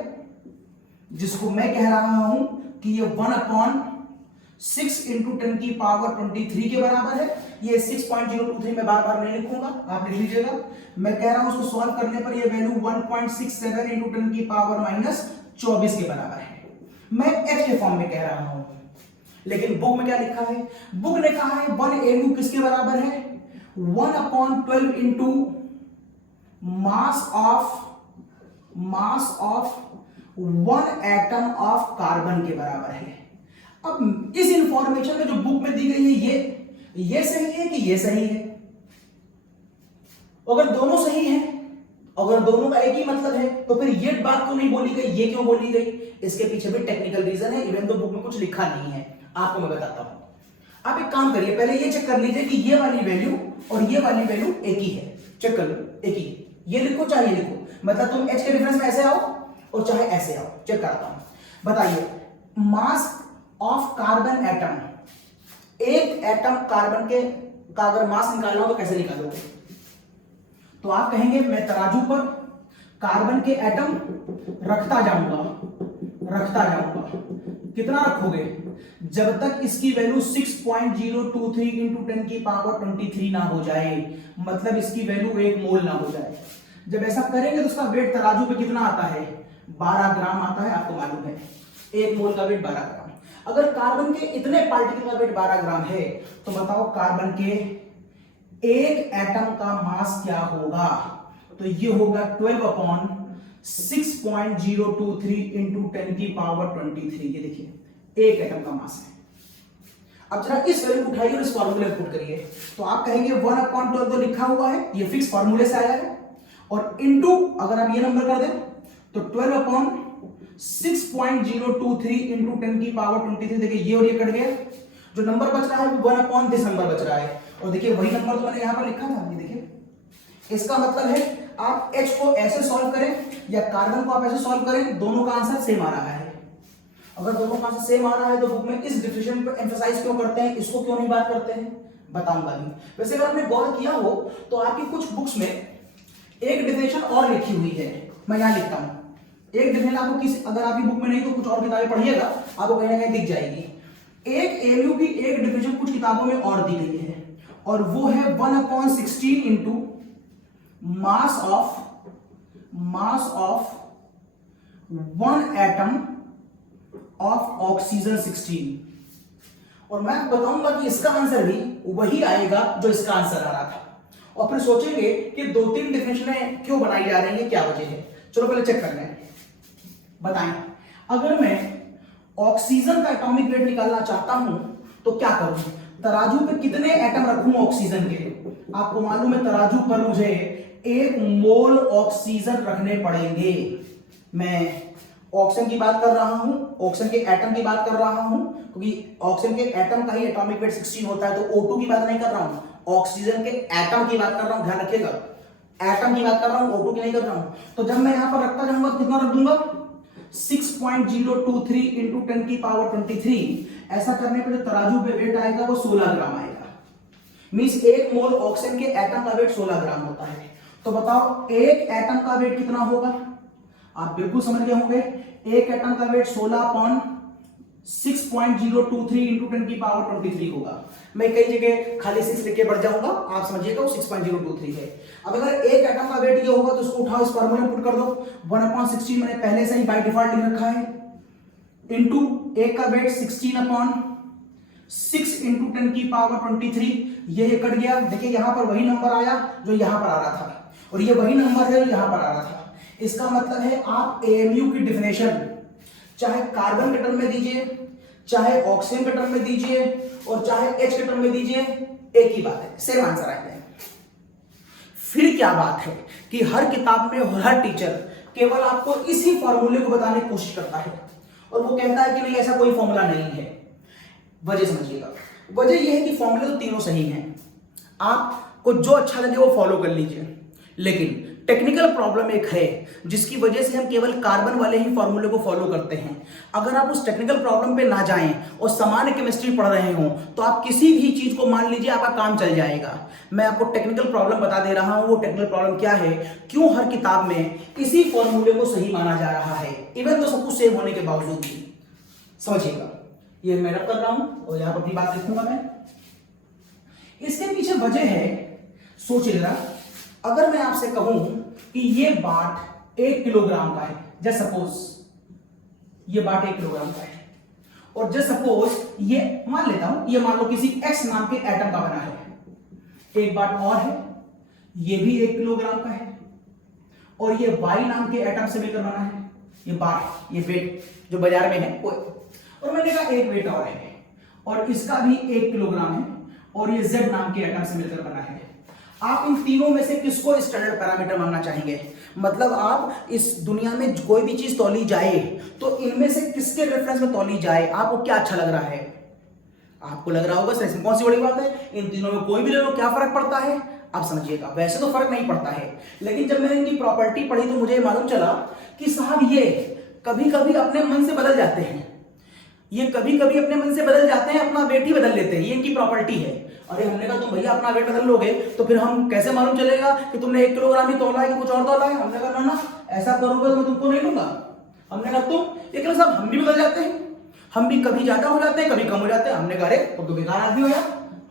जिसको मैं कह रहा हूं कि ये 1/6 इंटू 10 की पावर 23 के बराबर है। ये 6.023 में बार बार नहीं लिखूंगा, आप लिख लीजिएगा। मैं कह रहा हूं उसको सॉल्व करने पर ये वैल्यू 1.67 इंटू 10 की पावर -24 के बराबर है। मैं एच के फॉर्म में कह रहा हूं, लेकिन बुक में क्या लिखा है? बुक ने कहा है 1 AMU किसके बराबर है? 1/12 into mass of 1 atom of carbon के बराबर है। अब इस इंफॉर्मेशन में जो बुक में दी गई है, ये सही है कि ये सही है? अगर दोनों सही हैं, अगर दोनों का एक ही मतलब है, तो फिर ये बात क्यों नहीं बोली गई, ये क्यों बोली गई? इसके पीछे भी टेक्निकल रीजन है, इवन तो बुक में कुछ लिखा नहीं है, आपको मैं बताता हूं। आप एक काम करिए, पहले ये चेक कर लीजिए कि ये वाली वैल्यू और ये वाली वैल्यू एक ही है। चेक कर लो, एक ही। ये लिखो चाहे ये लिखो, मतलब तुम H के डिफरेंस में ऐसे आओ और चाहे ऐसे आओ। चेक कराता हूं, बताइए मास ऑफ कार्बन एटम, एक एटम कार्बन के का अगर मास निकालना हो तो कैसे निकालोगे? तो आप कहेंगे मैं तराजू पर कार्बन के एटम रखता जाऊंगा, कितना रखोगे? जब तक इसकी वैल्यू 6.023 इंटू 10 की पावर 23 ना हो जाए, मतलब इसकी वैल्यू 1 मोल ना हो जाए। जब ऐसा करेंगे तो उसका वेट तराजू पे कितना आता है? 12 ग्राम आता है, आपको मालूम है 1 मोल का वेट 12 ग्राम। अगर कार्बन के इतने पार्टिकल का वेट 12 ग्राम है, तो बताओ कार्बन के एक एटम का मास क्या होगा? तो ये होगा 12/6.023 इंटू 10 की पावर 23। ये देखिए एक एटम का मास है। अब जरा इस वैल्यू उठाइए और इस फॉर्मूले में पुट करिए, तो आप कहेंगे 1/12 तो लिखा हुआ है, ये फिक्स फॉर्मूले से आया है, और इनटू अगर आप ये नंबर कर दें तो 12/6.023 इंटू 10 की पावर 23। देखिए ये और ये कट गया, जो नंबर बच रहा है वो 1/, दिस नंबर बच रहा है। और देखिए वही नंबर तो मैंने यहां पर लिखा था, ये देखिए। इसका मतलब है आप H को ऐसे सॉल्व करें या कार्बन को आप ऐसे सॉल्व करें, दोनों का आंसर सेम आ रहा है। अगर दोनों का आंसर सेम आ रहा है तो बुक में इस डिफिनेशन पर एम्फसाइज क्यों करते हैं, इसको क्यों नहीं बात करते हैं, बताऊंगा भी। वैसे अगर आपने गौर किया हो तो आपकी कुछ बुक्स में एक डिफिनेशन और लिखी हुई है, मैं यहां लिखता हूं। एक डिफिनेशन आपको किसी, अगर आपकी बुक में नहीं तो कुछ और किताबें पढ़िएगा, आपको कहीं ना कहीं दिख जाएगी। एक एमयू की एक डिफिनेशन कुछ किताबों में और दी गई है, और वो है 1/16 into mass of 1 atom of oxygen 16। और मैं बताऊंगा कि इसका आंसर भी वही आएगा जो इसका आंसर आ रहा था। और फिर सोचेंगे कि 2-3 डिफिनेशनें क्यों बनाई जा रही हैं, क्या वजह है। चलो पहले चेक कर लें, बताएं। अगर मैं ऑक्सीजन का एटॉमिक वेट निकालना चाहता हूं तो क्या करूं? तराजू पे कितने एटम रखूं ऑक्सीजन के? आपको मालूम है तराजू पर मुझे 1 मोल ऑक्सीजन रखने पड़ेंगे। मैं ऑक्सीजन की बात कर रहा हूं, ऑक्सीजन के एटम की बात कर रहा हूं, क्योंकि ऑक्सीजन के एटम का ही एटॉमिक वेट 16 होता है, तो O2 की बात नहीं कर रहा हूं, ऑक्सीजन के एटम की बात कर रहा हूं, ध्यान रखिएगा, एटम की बात कर रहा हूं, O2 की नहीं कर रहा हूं। तो जब मैं यहां पर रखता जाऊंगा कितना रख दूंगा? 6.023 इंटू 10 की पावर 23। ऐसा करने पर जो तराजू पे वेट आएगा वो 16 ग्राम आएगा। मींस 1 मोल ऑक्सीजन के एटम का वेट 16 ग्राम होता है। तो बताओ एक एटम का वेट कितना होगा? आप बिल्कुल समझ गए होंगे, एक एटम का वेट 16/6.023 इंटू 10 की पावर 23 होगा। मैं कई जगह खाली 6 लिख के बढ़ जाऊंगा, आप समझिएगा वो 6.023 है। अब अगर एक एटम का वेट ये होगा तो उसको उठाओ, इस फॉर्मूले में पुट कर दो। 1/16 मैंने पहले से ही बाय डिफॉल्ट लिख रखा है, इंटू एक का वेट 16/6 इंटू 10 की पावर 23। ये कट गया, देखिए यहां पर वही नंबर आया जो यहां पर आ रहा था, और ये वही नंबर है जो यहां पर आ रहा था। इसका मतलब है आप एएमयू की डिफिनेशन चाहे कार्बन के टर्म में दीजिए, चाहे ऑक्सीजन के टर्म में दीजिए, और चाहे H के टर्म में दीजिए, एक ही बात है, सेम आंसर आएगा। फिर क्या बात है कि हर किताब में हर टीचर केवल आपको इसी फॉर्मूले को बताने की कोशिश करता है, और वो कहता है कि नहीं ऐसा कोई फॉर्मूला नहीं है। वजह समझिएगा, वजह यह है कि फॉर्मूले तो तीनों सही हैं, आपको जो अच्छा लगे वो फॉलो कर लीजिए, लेकिन टेक्निकल प्रॉब्लम एक है जिसकी वजह से हम केवल कार्बन वाले ही फॉर्मूले को फॉलो करते हैं। अगर आप उस टेक्निकल प्रॉब्लम पे ना जाएं और सामान्य केमिस्ट्री पढ़ रहे हो तो आप किसी भी चीज को मान लीजिए आपका काम चल जाएगा। मैं आपको टेक्निकल प्रॉब्लम बता दे रहा हूं, वो टेक्निकल प्रॉब्लम क्या है, क्यों हर किताब में इसी फॉर्मूले को सही माना जा रहा है, इवन तो सब कुछ सेम होने के बावजूद भी। समझिएगा, ये मैं रब कर रहा हूं और यहां पर अपनी बात लिखूंगा मैं। इसके पीछे वजह है, सोचिएगा, अगर मैं आपसे कहूं कि ये बाट 1 किलोग्राम का है, जस्ट सपोज ये बाट 1 किलोग्राम का है, और जस्ट सपोज ये मान लेता हूं, ये मान लो किसी X नाम के एटम का बना है। एक बाट और है, ये भी 1 किलोग्राम का है, और ये Y नाम के एटम से मिलकर बना है। ये बाट, ये वेट जो बाजार में है वो, और मैंने कहा एक वेट और है, और इसका भी 1 किलोग्राम है, और ये Z नाम के एटम से मिलकर बना है। आप इन तीनों में से किसको स्टैंडर्ड पैरामीटर मानना चाहेंगे? मतलब आप इस दुनिया में कोई भी चीज तौली जाए तो इनमें से किसके रेफरेंस में तौली जाए, आपको क्या अच्छा लग रहा है? आपको लग रहा होगा सर इसमें कौन सी बड़ी बात है, इन तीनों में कोई भी ले लो, क्या फर्क पड़ता है? आप समझिएगा, वैसे तो फर्क नहीं पड़ता है, लेकिन जब मैंने इनकी प्रॉपर्टी पढ़ी तो मुझे मालूम चला कि साहब ये कभी कभी अपने मन से बदल जाते हैं, ये कभी कभी अपने मन से बदल जाते हैं, अपना वेट ही बदल लेते हैं, ये इनकी प्रॉपर्टी है। अरे हमने कहा तुम भैया अपना वेट बदल लोगे तो फिर हम कैसे मालूम चलेगा कि तुमने 1 किलोग्राम ही तोला है कि कुछ और तोला है? हमने कहा ना ऐसा करोगे तो मैं तुमको नहीं लूंगा। हमने कहा तुम, लेकिन साहब हम भी बदल जाते हैं, हम भी कभी ज्यादा हो जाते हैं कभी कम हो जाते हैं। हमने कहा अरे तुम तो बेकार आदमी हो यार,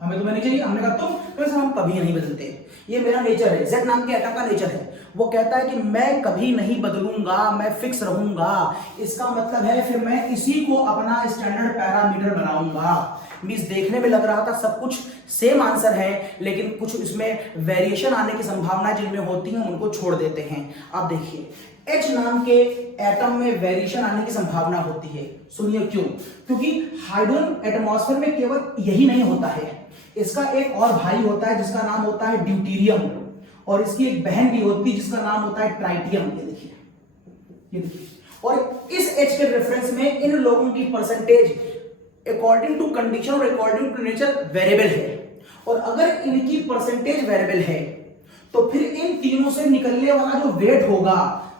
हमें तुम्हें नहीं चाहिए। हमने कहा तुम, तो हम कभी नहीं बदलते, ये मेरा नेचर है, जेड नाम के एटम का नेचर है। वो कहता है कि मैं कभी नहीं बदलूंगा, मैं फिक्स रहूंगा। इसका मतलब है फिर मैं इसी को अपना स्टैंडर्ड पैरामीटर बनाऊंगा। मींस देखने में लग रहा था सब कुछ सेम आंसर है, लेकिन कुछ इसमें वेरिएशन आने की संभावना जिनमें होती है उनको छोड़ देते हैं। अब देखिए H नाम के एटम में वेरिएशन आने की संभावना होती है। सुनिए क्यों? क्योंकि हाइड्रोजन एटमॉस्फेयर में केवल यही नहीं होता है, इसका एक और भाई होता है जिसका नाम होता है ड्यूटेरियम, और इसकी एक बहन भी होती है जिसका नाम होता है ट्राइटियम। ये देखिए, ये देखिए, और इस H के रेफरेंस में इन लोगों की परसेंटेज अकॉर्डिंग टू कंडीशन और अकॉर्डिंग टू नेचर वेरिएबल है। और अगर इनकी परसेंटेज वेरिएबल है तो फिर इन तीनों से निकलने वाला जो वेट होगा,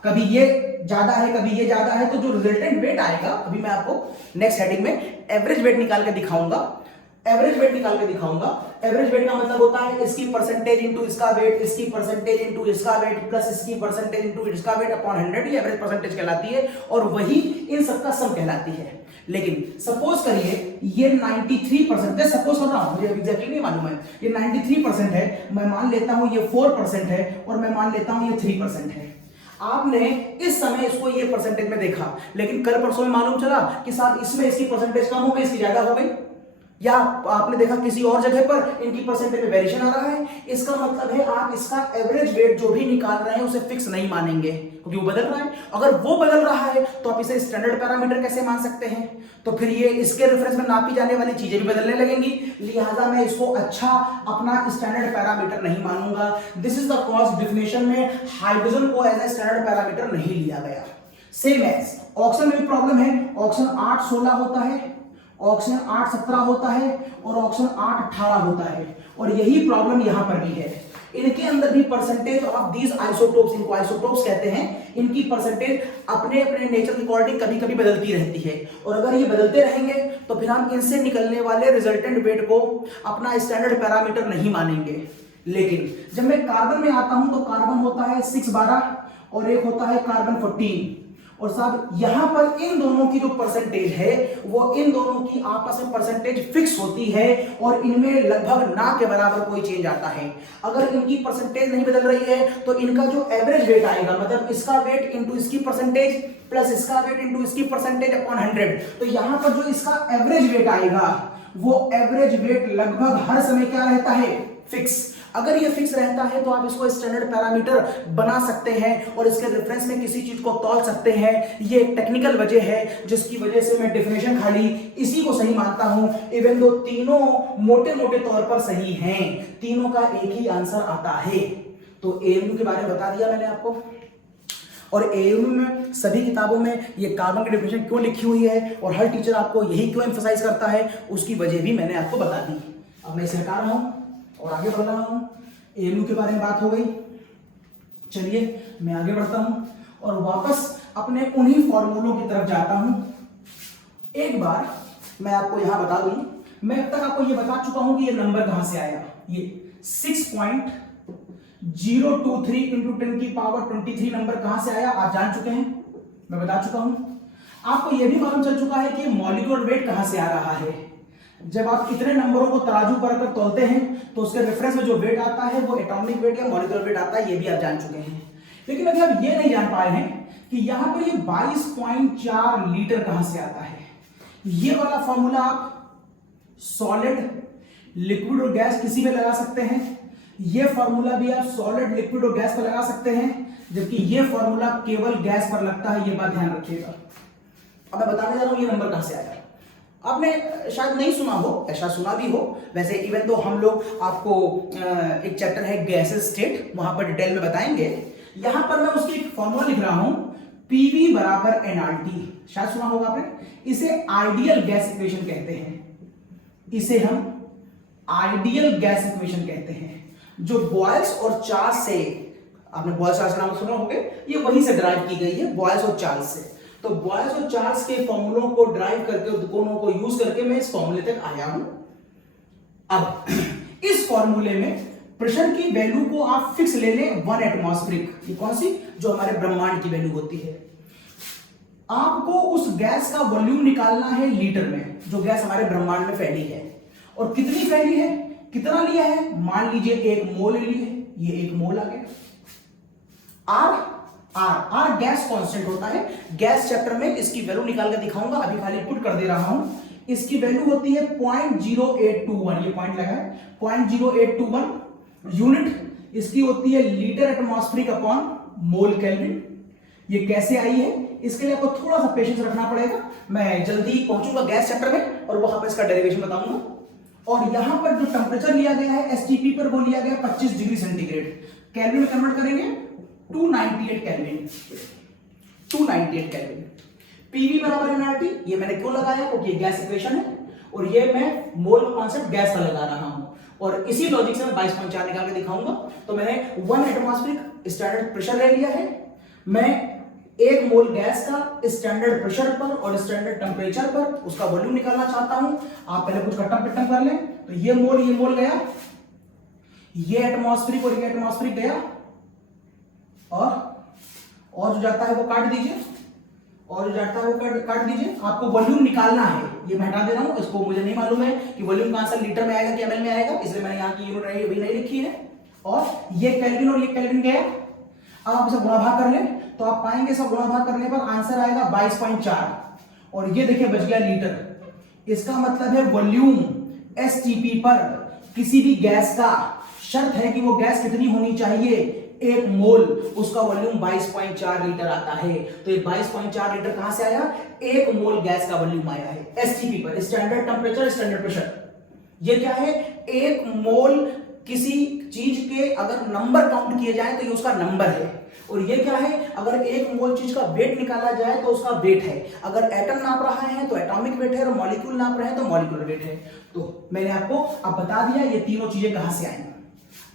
कभी ये ज्यादा है कभी ये ज्यादा है, तो जो रिजल्टेंट वेट आएगा, अभी मैं आपको नेक्स्ट हेडिंग में एवरेज वेट निकाल के दिखाऊंगा। एवरेज वेट निकाल के दिखाऊंगा। एवरेज वेट का मतलब होता है इसकी परसेंटेज इंटू इसका वेट, इसकी परसेंटेज इंटू इसका वेट प्लस इसकी परसेंटेज इंटू इसका वेट अपॉन 100, ये एवरेज परसेंटेज कहलाती है, और वही इन सबका सम कहलाती है। लेकिन सपोज करिए ये 93%, सपोज कर रहा हूं, मुझे एग्जैक्टली नहीं मालूम है, ये 93% है, मैं मान लेता हूं ये 4% है, और मैं मान लेता हूं ये 3% है। आपने इस समय इसको ये परसेंटेज में देखा, लेकिन कल परसों में मालूम चला कि साहब इसमें इसकी परसेंटेज कम हो गई, इसकी ज्यादा हो गई, या आपने देखा किसी और जगह पर इनकी परसेंटेज में वेरिएशन आ रहा है। इसका मतलब है आप इसका एवरेज वेट जो भी निकाल रहे हैं उसे फिक्स नहीं मानेंगे, क्योंकि वो बदल रहा है। अगर वो बदल रहा है तो आप इसे स्टैंडर्ड पैरामीटर कैसे मान सकते हैं? तो फिर ये इसके रेफरेंस में नापी जाने वाली चीजें भी बदलने लगेंगी, लिहाजा मैं इसको अच्छा अपना स्टैंडर्ड पैरामीटर नहीं मानूंगा। This is the cause definition में हाइड्रोजन को एज ए स्टैंडर्ड पैरामीटर नहीं लिया गया। सेम एज ऑक्सीजन में भी प्रॉब्लम है, ऑक्सीजन 8-16 होता है, ऑक्सीजन 8-17 होता है, और ऑक्सीजन 8-18 होता है, और यही प्रॉब्लम यहां पर भी है। इनके अंदर भी परसेंटेज ऑफ दीज आइसोटोप्स, इनको आइसोटोप्स कहते हैं, इनकी परसेंटेज अपने अपने नेचर के अकॉर्डिंग कभी कभी बदलती रहती है, और अगर ये बदलते रहेंगे तो फिर हम इनसे निकलने वाले रिजल्टेंट वेट को अपना स्टैंडर्ड पैरामीटर नहीं मानेंगे। लेकिन जब मैं कार्बन में आता हूं तो कार्बन होता है 6-12 और एक होता है कार्बन 14, और साहब यहां पर इन दोनों की जो परसेंटेज है वो इन दोनों की आपस में परसेंटेज फिक्स होती है, और इनमें लगभग ना के बराबर कोई चेंज आता है। अगर इनकी परसेंटेज नहीं बदल रही है तो इनका जो एवरेज वेट आएगा, मतलब इसका वेट इंटू इसकी परसेंटेज प्लस इसका वेट इंटू इसकी परसेंटेज अपॉन 100, तो यहां पर जो इसका एवरेज वेट आएगा वो एवरेज वेट लगभग हर समय क्या रहता है? फिक्स। अगर ये फिक्स रहता है तो आप इसको स्टैंडर्ड पैरामीटर बना सकते हैं और इसके रेफरेंस में किसी चीज को तौल सकते हैं। ये एक टेक्निकल वजह है जिसकी वजह से मैं डेफिनेशन खाली इसी को सही मानता हूं, इवन दो तीनों मोटे मोटे तौर पर सही हैं, तीनों का एक ही आंसर आता है। तो एएमयू के बारे में बता दिया मैंने आपको, और एएमयू में सभी किताबों में ये कार्बन की डेफिनेशन क्यों लिखी हुई है और हर टीचर आपको यही क्यों एम्फसाइज करता है, उसकी वजह भी मैंने आपको बता दी। अब मैं इसे हटा रहा हूं और आगे बढ़ रहा हूं। एएमयू के बारे में बात हो गई, चलिए मैं आगे बढ़ता हूं और वापस अपने उन्हीं फॉर्मूलों की तरफ जाता हूं। एक बार मैं आपको यहां बता दूं, मैं अब तक आपको ये बता चुका हूं कि ये नंबर कहां से आया। ये 6.023 इंटू 10 की पावर 23 नंबर कहां से आया आप जान चुके हैं, मैं बता चुका हूं। आपको यह भी मालूम चल चुका है कि मॉलिक्यूलर वेट कहां से आ रहा है। जब आप इतने नंबरों को तराजू पर रखकर तौलते हैं तो उसके रेफरेंस में जो वेट आता है वो एटॉमिक वेट या मॉलिक्यूलर वेट आता है, ये भी आप जान चुके हैं। लेकिन अभी आप ये नहीं जान पाए हैं कि यहां पर ये 22.4 लीटर कहां से आता है। ये वाला फॉर्मूला आप सॉलिड, लिक्विड और गैस किसी में लगा सकते हैं, ये फॉर्मूला भी आप सॉलिड, लिक्विड और गैस पर लगा सकते हैं, जबकि ये फॉर्मूला केवल गैस पर लगता है, ये बात ध्यान रखिएगा। अब मैं बताने जा रहा हूं ये नंबर कहां से आया। आपने शायद नहीं सुना हो, ऐसा सुना भी हो वैसे, इवन तो हम लोग आपको एक चैप्टर है गैसेस स्टेट, वहां पर डिटेल में बताएंगे। यहां पर मैं उसकी एक फॉर्मूला लिख रहा हूं, पीवी बराबर एनआरटी, शायद सुना होगा आपने। इसे आइडियल गैस इक्वेशन कहते हैं, इसे हम आइडियल गैस इक्वेशन कहते हैं, जो बॉयल्स और चार्ल्स से, आपने बॉयल्स चार्ल्स नाम सुना होगा, ये वहीं से ड्राइव की गई है, बॉयल्स और चार्ल्स से। तो बॉयल्स और चार्ल्स के फॉर्मूलों को ड्राइव करके, दोनों को यूज करके मैं इस फॉर्मूले तक आया हूं। अब इस फॉर्मूले में प्रेशर की वैल्यू को आप फिक्स ले लें 1 एटमॉस्फेरिक, ये कौन सी, जो हमारे ब्रह्मांड की वैल्यू होती है। आपको उस गैस का वॉल्यूम निकालना है लीटर में, जो गैस हमारे ब्रह्मांड में फैली है, और कितनी फैली है, कितना लिया है, मान लीजिए 1 मोल ली है, ये 1 मोल आ गया। आर गैस कांस्टेंट होता है, गैस चैप्टर में इसकी वैल्यू निकाल कर दिखाऊंगा, अभी खाली पुट कर दे रहा हूं। इसकी वैल्यू होती है 0.0821, ये पॉइंट लगा है, 0.0821 यूनिट इसकी होती है litre atmospheric upon mole kelvin. ये कैसे आई है, इसके लिए आपको थोड़ा सा पेशेंस रखना पड़ेगा, मैं जल्दी पहुंचूंगा गैस चैप्टर में और वहां पर इसका डेरिवेशन बताऊंगा। और यहां पर जो टेंपरेचर लिया गया है एसटीपी पर, वो लिया गया 25 डिग्री सेंटीग्रेड, केल्विन में कन्वर्ट करेंगे 298 केल्विन, 298 केल्विन। पीवी बराबर एनआरटी, ये मैंने क्यों लगाया, क्योंकि ये गैस इक्वेशन है, और ये मैं मोल कॉन्सेप्ट गैस का लगा रहा हूं, और इसी लॉजिक से मैं 22.4 निकाल के दिखाऊंगा। तो मैंने 1 एटमॉस्फेरिक स्टैंडर्ड प्रेशर ले लिया है, मैं 1 मोल गैस का स्टैंडर्ड प्रेशर पर और स्टैंडर्ड टेम्परेचर पर उसका वॉल्यूम निकालना चाहता हूं। आप पहले कुछ कट्टम पिट्टम कर लें, तो ये मोल गया, ये एटमॉस्फेरिक और ये एटमॉस्फेरिक गया, और जो जाता है वो काट दीजिए, और जो जाता है वो काट दीजिए। आपको वॉल्यूम निकालना है, ये मैं हटा दे रहा हूं, इसको मुझे नहीं मालूम है कि वॉल्यूम कहां से लीटर में आएगा कि एमएल में आएगा, इसलिए मैंने यहां की यूनिट अभी नहीं लिखी है। और ये केल्विन और ये केल्विन गया। अब आप इसे गुणा भाग कर लें, तो आप पाएंगे सब गुणा भाग करने पर आंसर आएगा 22.4, और ये देखिए बच गया लीटर। इसका मतलब है वॉल्यूम एसटीपी पर किसी भी गैस का शर्त है कि वो गैस कितनी होनी चाहिए, 1 मोल, उसका वॉल्यूम 22.4 लीटर आता है। तो ये 22.4 लीटर कहां से आया, 1 मोल गैस का वॉल्यूम आया है एसटीपी पर, स्टैंडर्ड टेंपरेचर स्टैंडर्ड प्रेशर। ये क्या है, 1 मोल किसी चीज के अगर नंबर काउंट किए जाए तो ये उसका नंबर है, और ये क्या है, अगर 1 मोल चीज का वेट निकाला जाए तो उसका वेट है। अगर एटम नाप रहा है तो एटॉमिक वेट है, और मॉलिक्यूल नाप रहे हैं तो मॉलिक्यूलर वेट है। तो मैंने आपको अब बता दिया ये तीनों चीजें कहां से आई।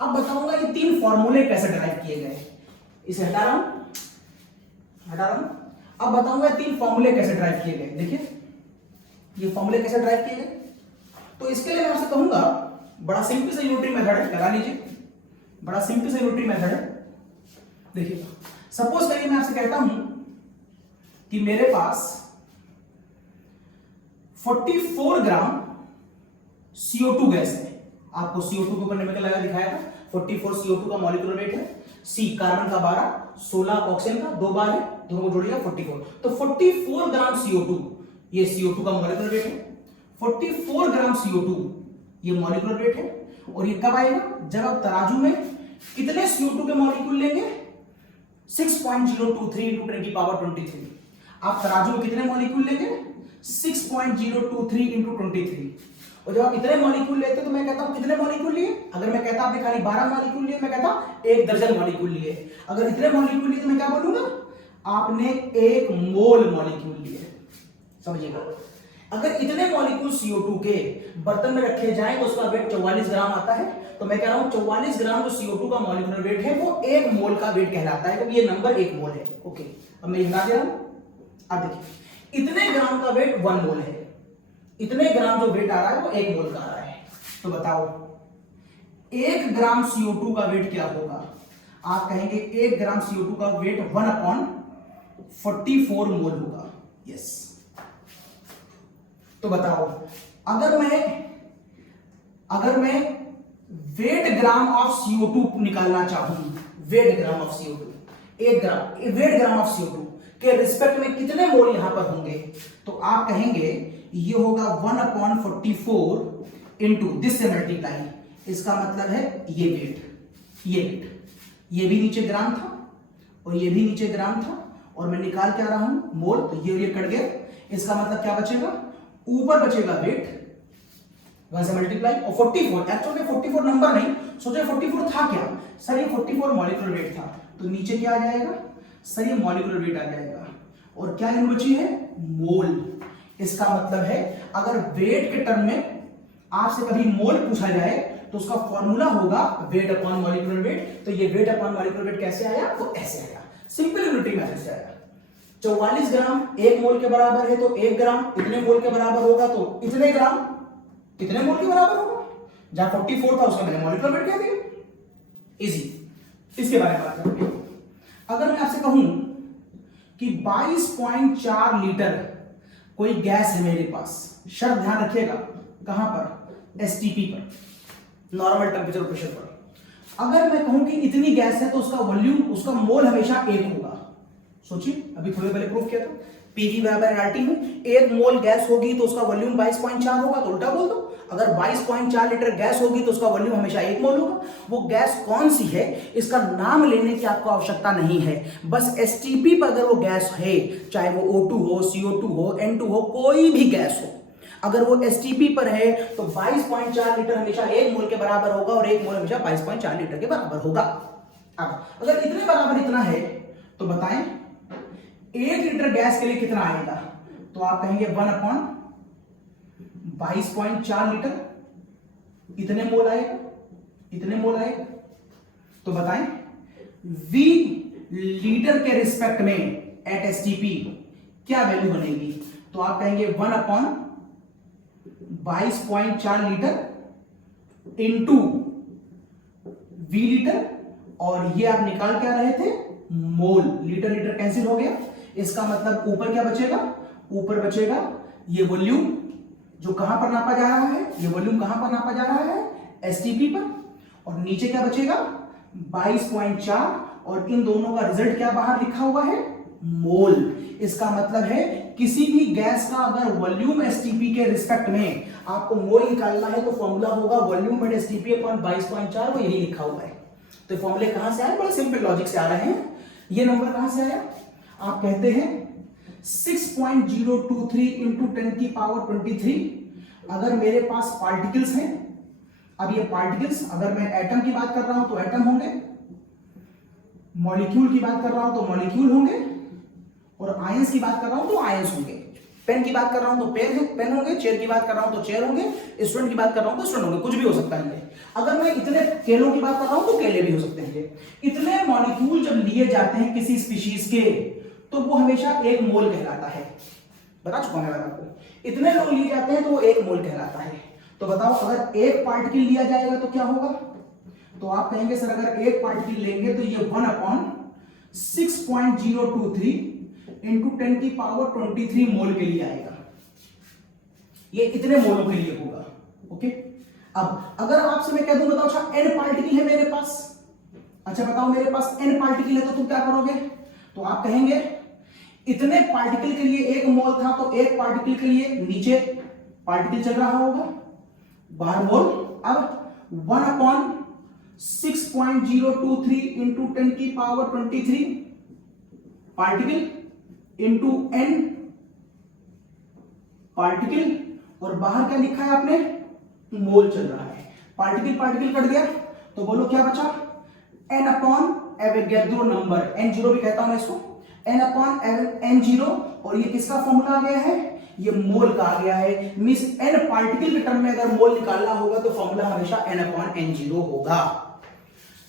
अब बताऊंगा ये 3 फॉर्मूले कैसे ड्राइव किए गए, इसे हटा रहा हूं। अब बताऊंगा 3 फॉर्मूले कैसे ड्राइव किए गए। देखिए ये फॉर्मूले कैसे ड्राइव किए गए, तो इसके लिए मैं आपसे कहूंगा, बड़ा सिंपल सा यूनिटरी मेथड है, लगा लीजिए, बड़ा सिंपल सा यूनिटरी मेथड है। देखिए सपोज करिए मैं आपसे कहता हूं कि मेरे पास 44 ग्राम CO2 गैस है। आपको CO2 के ऊपर केमिकल लगा दिखाया था, 44 CO2 का मॉलिक्यूलर वेट है, C कार्बन का 12, 16 ऑक्सीजन का, 2 बार है, दोनों को जोड़िएगा 44। तो 44 ग्राम CO2, ये CO2 का मॉलिक्यूलर वेट है, 44 ग्राम CO2 ये मॉलिक्यूलर वेट है। और ये कब आएगा, जब आप तराजू में कितने CO2 के मॉलिक्यूल लेंगे, 6.023 into 10 की पावर 23। आप तराजू में कितने मॉलिक्यूल लेंगे, 6.023 into 23। और जब आप इतने मॉलिक्यूल लेते हैं तो मैं कहता हूं कितने मॉलिक्यूल लिए, अगर मैं कहता आपने खाली 12 मॉलिक्यूल लिए, मैं कहता 1 दर्जन मॉलिक्यूल लिए। अगर इतने मॉलिक्यूल लिए तो मैं क्या बोलूंगा, आपने 1 मोल मॉलिक्यूल लिए, समझिएगा। अगर इतने मॉलिक्यूल CO2 के बर्तन में रखे जाएं तो उसका वेट 44 ग्राम आता है। तो मैं कह रहा हूं 44 ग्राम जो CO2 का मॉलिक्यूलर वेट है वो 1 मोल का वेट कहलाता है, क्योंकि ये नंबर 1 मोल है। ओके, अब मैं बता दे रहा हूं। अब देखिए इतने ग्राम का वेट 1 मोल है, इतने ग्राम जो वेट आ रहा है वो 1 मोल का आ रहा है। तो बताओ 1 ग्राम CO2 का वेट क्या होगा, आप कहेंगे 1 ग्राम CO2 का वेट 1/44 मोल होगा। यस, तो बताओ अगर मैं वेट ग्राम ऑफ CO2 निकालना चाहूं, weight gram of CO2, 1 gram weight gram of CO2 के रिस्पेक्ट में कितने मोल यहां पर होंगे, तो आप कहेंगे ये होगा 1/44 इंटू दिस से मल्टीप्लाई। इसका मतलब है ये वेट, ये भी नीचे ग्राम था और ये भी नीचे ग्राम था, और मैं निकाल के आ रहा हूं मोल, तो ये कट गया। इसका मतलब क्या बचेगा, ऊपर बचेगा वेट 1 से मल्टीप्लाई, और 44 एक्चुअल में 44 नंबर नहीं, सोचे 44 था क्या सर, ये 44 मॉलिक्यूलर वेट था, तो नीचे क्या आ जाएगा सर, ये मॉलिक्यूलर वेट आ जाएगा, और क्या यूनिट बची है मोल। इसका मतलब है अगर वेट के टर्म में आपसे कभी मोल पूछा जाए तो उसका फॉर्मूला होगा वेट अपॉन मॉलिक्यूलर वेट, तो ये वेट अपॉन मॉलिक्यूलर वेट कैसे आया, तो ऐसे आया, सिंपल यूनिटी मेथड से आया। 44 ग्राम 1 मोल के बराबर है, तो 1 ग्राम इतने मोल के बराबर होगा, तो इतने ग्राम कितने मोल के बराबर होगा, जहां 44 था उसका मैंने मॉलिक्यूलर वेट कह दिया, इजी। इसके बारे में बात करेंगे। अगर मैं आपसे कहूं कि 22.4 लीटर कोई गैस है मेरे पास, शर्त ध्यान रखिएगा, कहां पर, एसटीपी पर, नॉर्मल टेम्परेचर प्रेशर पर। अगर मैं कहूं कि इतनी गैस है तो उसका वॉल्यूम, उसका मोल हमेशा 1 होगा। सोचिए, अभी थोड़ी पहले प्रूफ किया था, पीवी बराबर आरटी में 1 मोल गैस होगी तो उसका वॉल्यूम 22.4 होगा, तो उल्टा बोल दो, अगर 22.4 लीटर गैस होगी तो उसका वॉल्यूम हमेशा 1 मोल होगा। वो गैस कौन सी है इसका नाम लेने की आपको आवश्यकता नहीं है, बस एसटीपी पर अगर वो गैस है, चाहे वो O2 हो, CO2 हो, N2 हो, कोई भी गैस हो, अगर वो एसटीपी पर है तो 22.4 लीटर हमेशा 1 मोल के बराबर होगा, और 1 मोल हमेशा 22.4 लीटर के बराबर होगा। अब अगर इतने बराबर इतना है तो बताएं 1 लीटर गैस के लिए कितना आएगा, तो आप कहेंगे 1/22.4 लीटर, इतने मोल आएगा, इतने मोल आएगा। तो बताएं V लीटर के रिस्पेक्ट में एट एसटीपी क्या वैल्यू बनेगी, तो आप कहेंगे 1/22.4 लीटर इंटू V लीटर, और ये आप निकाल क्या रहे थे, मोल, लीटर लीटर कैंसिल हो गया, इसका मतलब ऊपर क्या बचेगा, ऊपर बचेगा ये वॉल्यूम जो कहां पर नापा जा रहा है, ये वॉल्यूम कहां पर नापा जा रहा है, एसटीपी पर, और नीचे क्या बचेगा 22.4, और इन दोनों का रिजल्ट क्या बाहर लिखा हुआ है, मोल। इसका मतलब है किसी भी गैस का अगर वॉल्यूम एसटीपी के रिस्पेक्ट में आपको मोल निकालना है तो फॉर्मूला होगा वॉल्यूम एट एसटीपी अपॉन 22.4, वो यही लिखा हुआ है। तो फॉर्मूले कहां से आए, बड़े सिंपल लॉजिक से आ रहे हैं। ये नंबर कहां से आया, आप कहते हैं 6.023 इंटू 10 की पावर 23। अगर मेरे पास पार्टिकल्स हैं, अब ये पार्टिकल्स, अगर मैं एटम की बात कर रहा हूं तो एटम होंगे, मॉलिक्यूल की बात कर रहा हूं तो मॉलिक्यूल होंगे, और आयंस की बात कर रहा हूं तो आयंस होंगे, पेन की बात कर रहा हूं तो पेन होंगे, चेयर की बात कर रहा हूं तो चेयर होंगे, स्टूडेंट की बात कर रहा हूं तो स्टूडेंट होंगे, कुछ भी हो सकता है। अगर मैं इतने केलों की बात कर रहा हूं तो केले भी हो सकते हैं। इतने मॉलिक्यूल जब लिए जाते हैं किसी स्पीशीज के तो वो हमेशा 1 मोल कहलाता है, बता चुका मैं आपको, इतने लोग लिए जाते हैं तो वो 1 मोल कहलाता है। तो बताओ अगर 1 पार्टिकल लिया जाएगा तो क्या होगा, तो आप कहेंगे सर अगर 1 पार्टिकल लेंगे तो ये 1/6.023 इंटू 10 की पावर 23 मोल के लिए आएगा, ये इतने मोलों के लिए होगा। ओके, अब अगर आपसे मैं कह दूं बताओ अच्छा n पार्टिकल है मेरे पास, अच्छा बताओ मेरे पास n पार्टिकल है तो तुम क्या करोगे, तो आप कहेंगे इतने पार्टिकल के लिए 1 मोल था तो 1 पार्टिकल के लिए नीचे पार्टिकल चल रहा होगा, बाहर मोल। अब 1/6.023 इंटू 10 की power 23 particle into n particle, और बाहर क्या लिखा है आपने, मोल चल रहा है, पार्टिकल पार्टिकल कट गया तो बोलो क्या बचा, n upon Avogadro number, n0 भी कहता हूं मैं इसको, n अपॉन n0, और ये किसका फॉर्मूला आ गया है, ये मोल का आ गया है। मींस n पार्टिकल के टर्म में अगर मोल निकालना होगा तो फॉर्मूला हमेशा n अपॉन n0 होगा।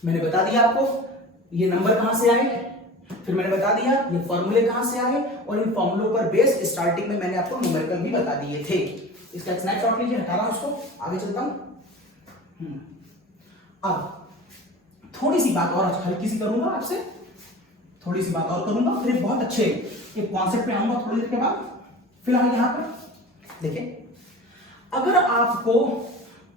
मैंने बता दिया आपको ये नंबर कहां से आए, फिर मैंने बता दिया ये फॉर्मूले कहां से आए, और इन फॉर्मूलों पर बेस स्टार्टिंग में मैंने आपको न्यूमेरिकल भी बता दिए थे। इसका स्नैपशॉट लीजिए, हटा रहा हूं उसको, आगे चलता हूं। अब थोड़ी सी बात और हल्की सी करूंगा आपसे, थोड़ी सी बात और करूंगा, फिर बहुत अच्छे एक कॉन्सेप्ट पे आऊंगा थोड़ी देर के बाद। फिलहाल यहां पर देखिए, अगर आपको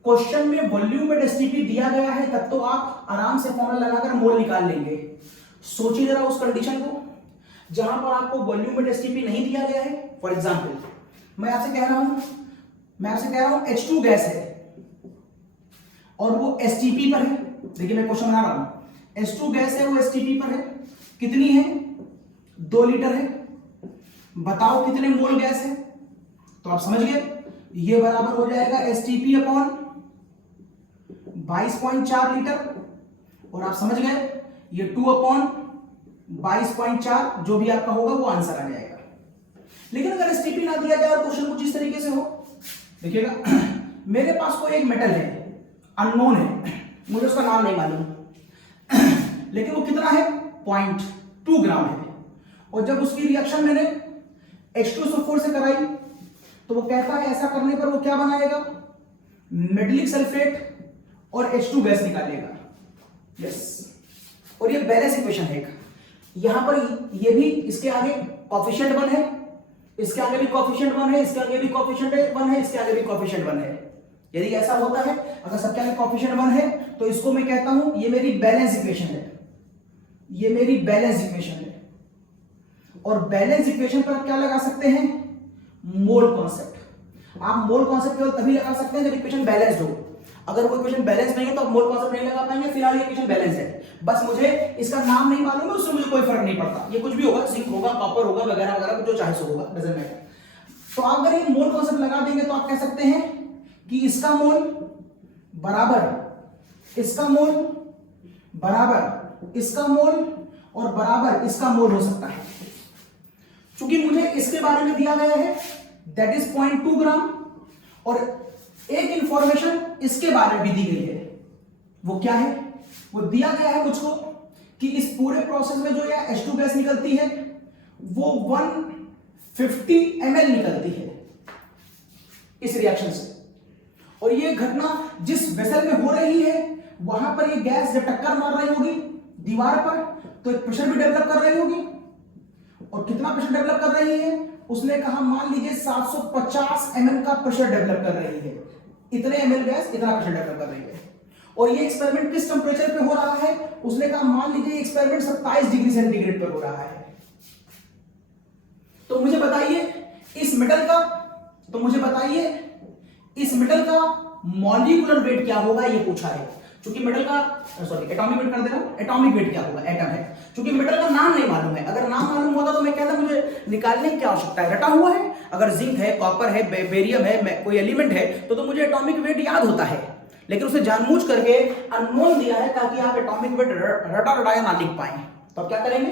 क्वेश्चन में वॉल्यूम एट एसटीपी दिया गया है तब तो आप आराम से फॉर्मूला लगाकर मोल निकाल लेंगे। सोचिए जरा उस कंडीशन को जहां पर आपको वॉल्यूम एट एसटीपी नहीं दिया गया है। फॉर एग्जांपल मैं आपसे कह रहा हूं H2 गैस है और वो एसटीपी पर है। देखिए मैं क्वेश्चन बना रहा हूं, H2 गैस है, वो एसटीपी पर है, कितनी है, 2 लीटर है, बताओ कितने मोल गैस है। तो आप समझ गए, ये बराबर हो जाएगा एसटीपी अपॉन 22.4 लीटर, और आप समझ गए ये 2 अपॉन 22.4 जो भी आपका होगा वो आंसर आ जाएगा। लेकिन अगर एसटीपी ना दिया जाए और क्वेश्चन कुछ इस तरीके से हो, देखिएगा मेरे पास कोई एक मेटल है, अननोन है, मुझे उसका नाम नहीं मालूम, लेकिन वो कितना है 0.2 ग्राम है, और जब उसकी रिएक्शन मैंने H2SO4 से कराई तो वो कहता है ऐसा करने पर वो क्या बनाएगा, मेटलिक सल्फेट और H2 गैस निकालेगा। यस, और ये बैलेंस इक्वेशन है। यहां पर ये भी इसके आगे कोएफिशिएंट 1 है, इसके आगे भी कोएफिशिएंट 1 है, इसके आगे भी कोएफिशिएंट 1 है, इसके आगे भी कोएफिशिएंट 1 है। यदि ऐसा होता है, अगर सबके आगे कोएफिशिएंट 1 है तो इसको मैं कहता हूं ये मेरी बैलेंस इक्वेशन है, ये मेरी बैलेंस इक्वेशन है। और बैलेंस इक्वेशन पर आप क्या लगा सकते हैं, मोल कॉन्सेप्ट। आप मोल कॉन्सेप्ट केवल तभी लगा सकते हैं जब इक्वेशन बैलेंस्ड हो। अगर वो इक्वेशन बैलेंस नहीं है तो आप मोल कॉन्सेप्ट नहीं लगा पाएंगे। फिलहाल ये इक्वेशन बैलेंस है, बस मुझे इसका नाम नहीं मालूम है, उससे मुझे कोई फर्क नहीं पड़ता, ये कुछ भी होगा, जिंक होगा, कॉपर होगा, वगैरह वगैरह, जो चाहे सो होगा, डजंट मैटर। तो आप अगर ये मोल कॉन्सेप्ट लगा देंगे तो आप कह सकते हैं कि इसका मोल बराबर इसका मोल बराबर इसका मोल और बराबर इसका मोल हो सकता है। चूंकि मुझे इसके बारे में दिया गया है दैट इज 0.2 ग्राम, और एक इंफॉर्मेशन इसके बारे में भी दी गई है, वो क्या है, वो दिया गया है मुझको कि इस पूरे प्रोसेस में जो यह H2 गैस निकलती है वो 150 ml निकलती है इस रिएक्शन से। और ये घटना जिस वेसल में हो रही है वहां पर ये गैस जब टक्कर मार रही होगी दीवार पर तो एक प्रेशर भी डेवलप कर रही होगी, और कितना प्रेशर डेवलप कर रही है, उसने कहा मान लीजिए 750 ml का प्रेशर डेवलप कर रही है, इतने ml गैस इतना प्रेशर डेवलप कर रही है। और ये एक्सपेरिमेंट किस टेंपरेचर पे हो रहा है, उसने कहा मान लीजिए एक्सपेरिमेंट 27 डिग्री सेंटीग्रेड पर हो रहा है। तो मुझे बताइए इस मेटल का मॉलिक्यूलर वेट क्या होगा, ये पूछा है। क्योंकि मेटल का एटॉमिक वेट कर दे रहा हूं, एटॉमिक वेट क्या होगा, एटम है। क्योंकि मेटल का नाम नहीं मालूम है, अगर नाम मालूम होता तो मैं कहता मुझे निकालने की क्या आवश्यकता है, रटा हुआ है। अगर जिंक है, कॉपर है, बेरियम है, कोई एलिमेंट है तो मुझे एटॉमिक वेट याद होता है, लेकिन उसे जानबूझ करके अननोन दिया है ताकि आप एटॉमिक वेट रटा रटाया ना लिख पाए। तो आप क्या करेंगे,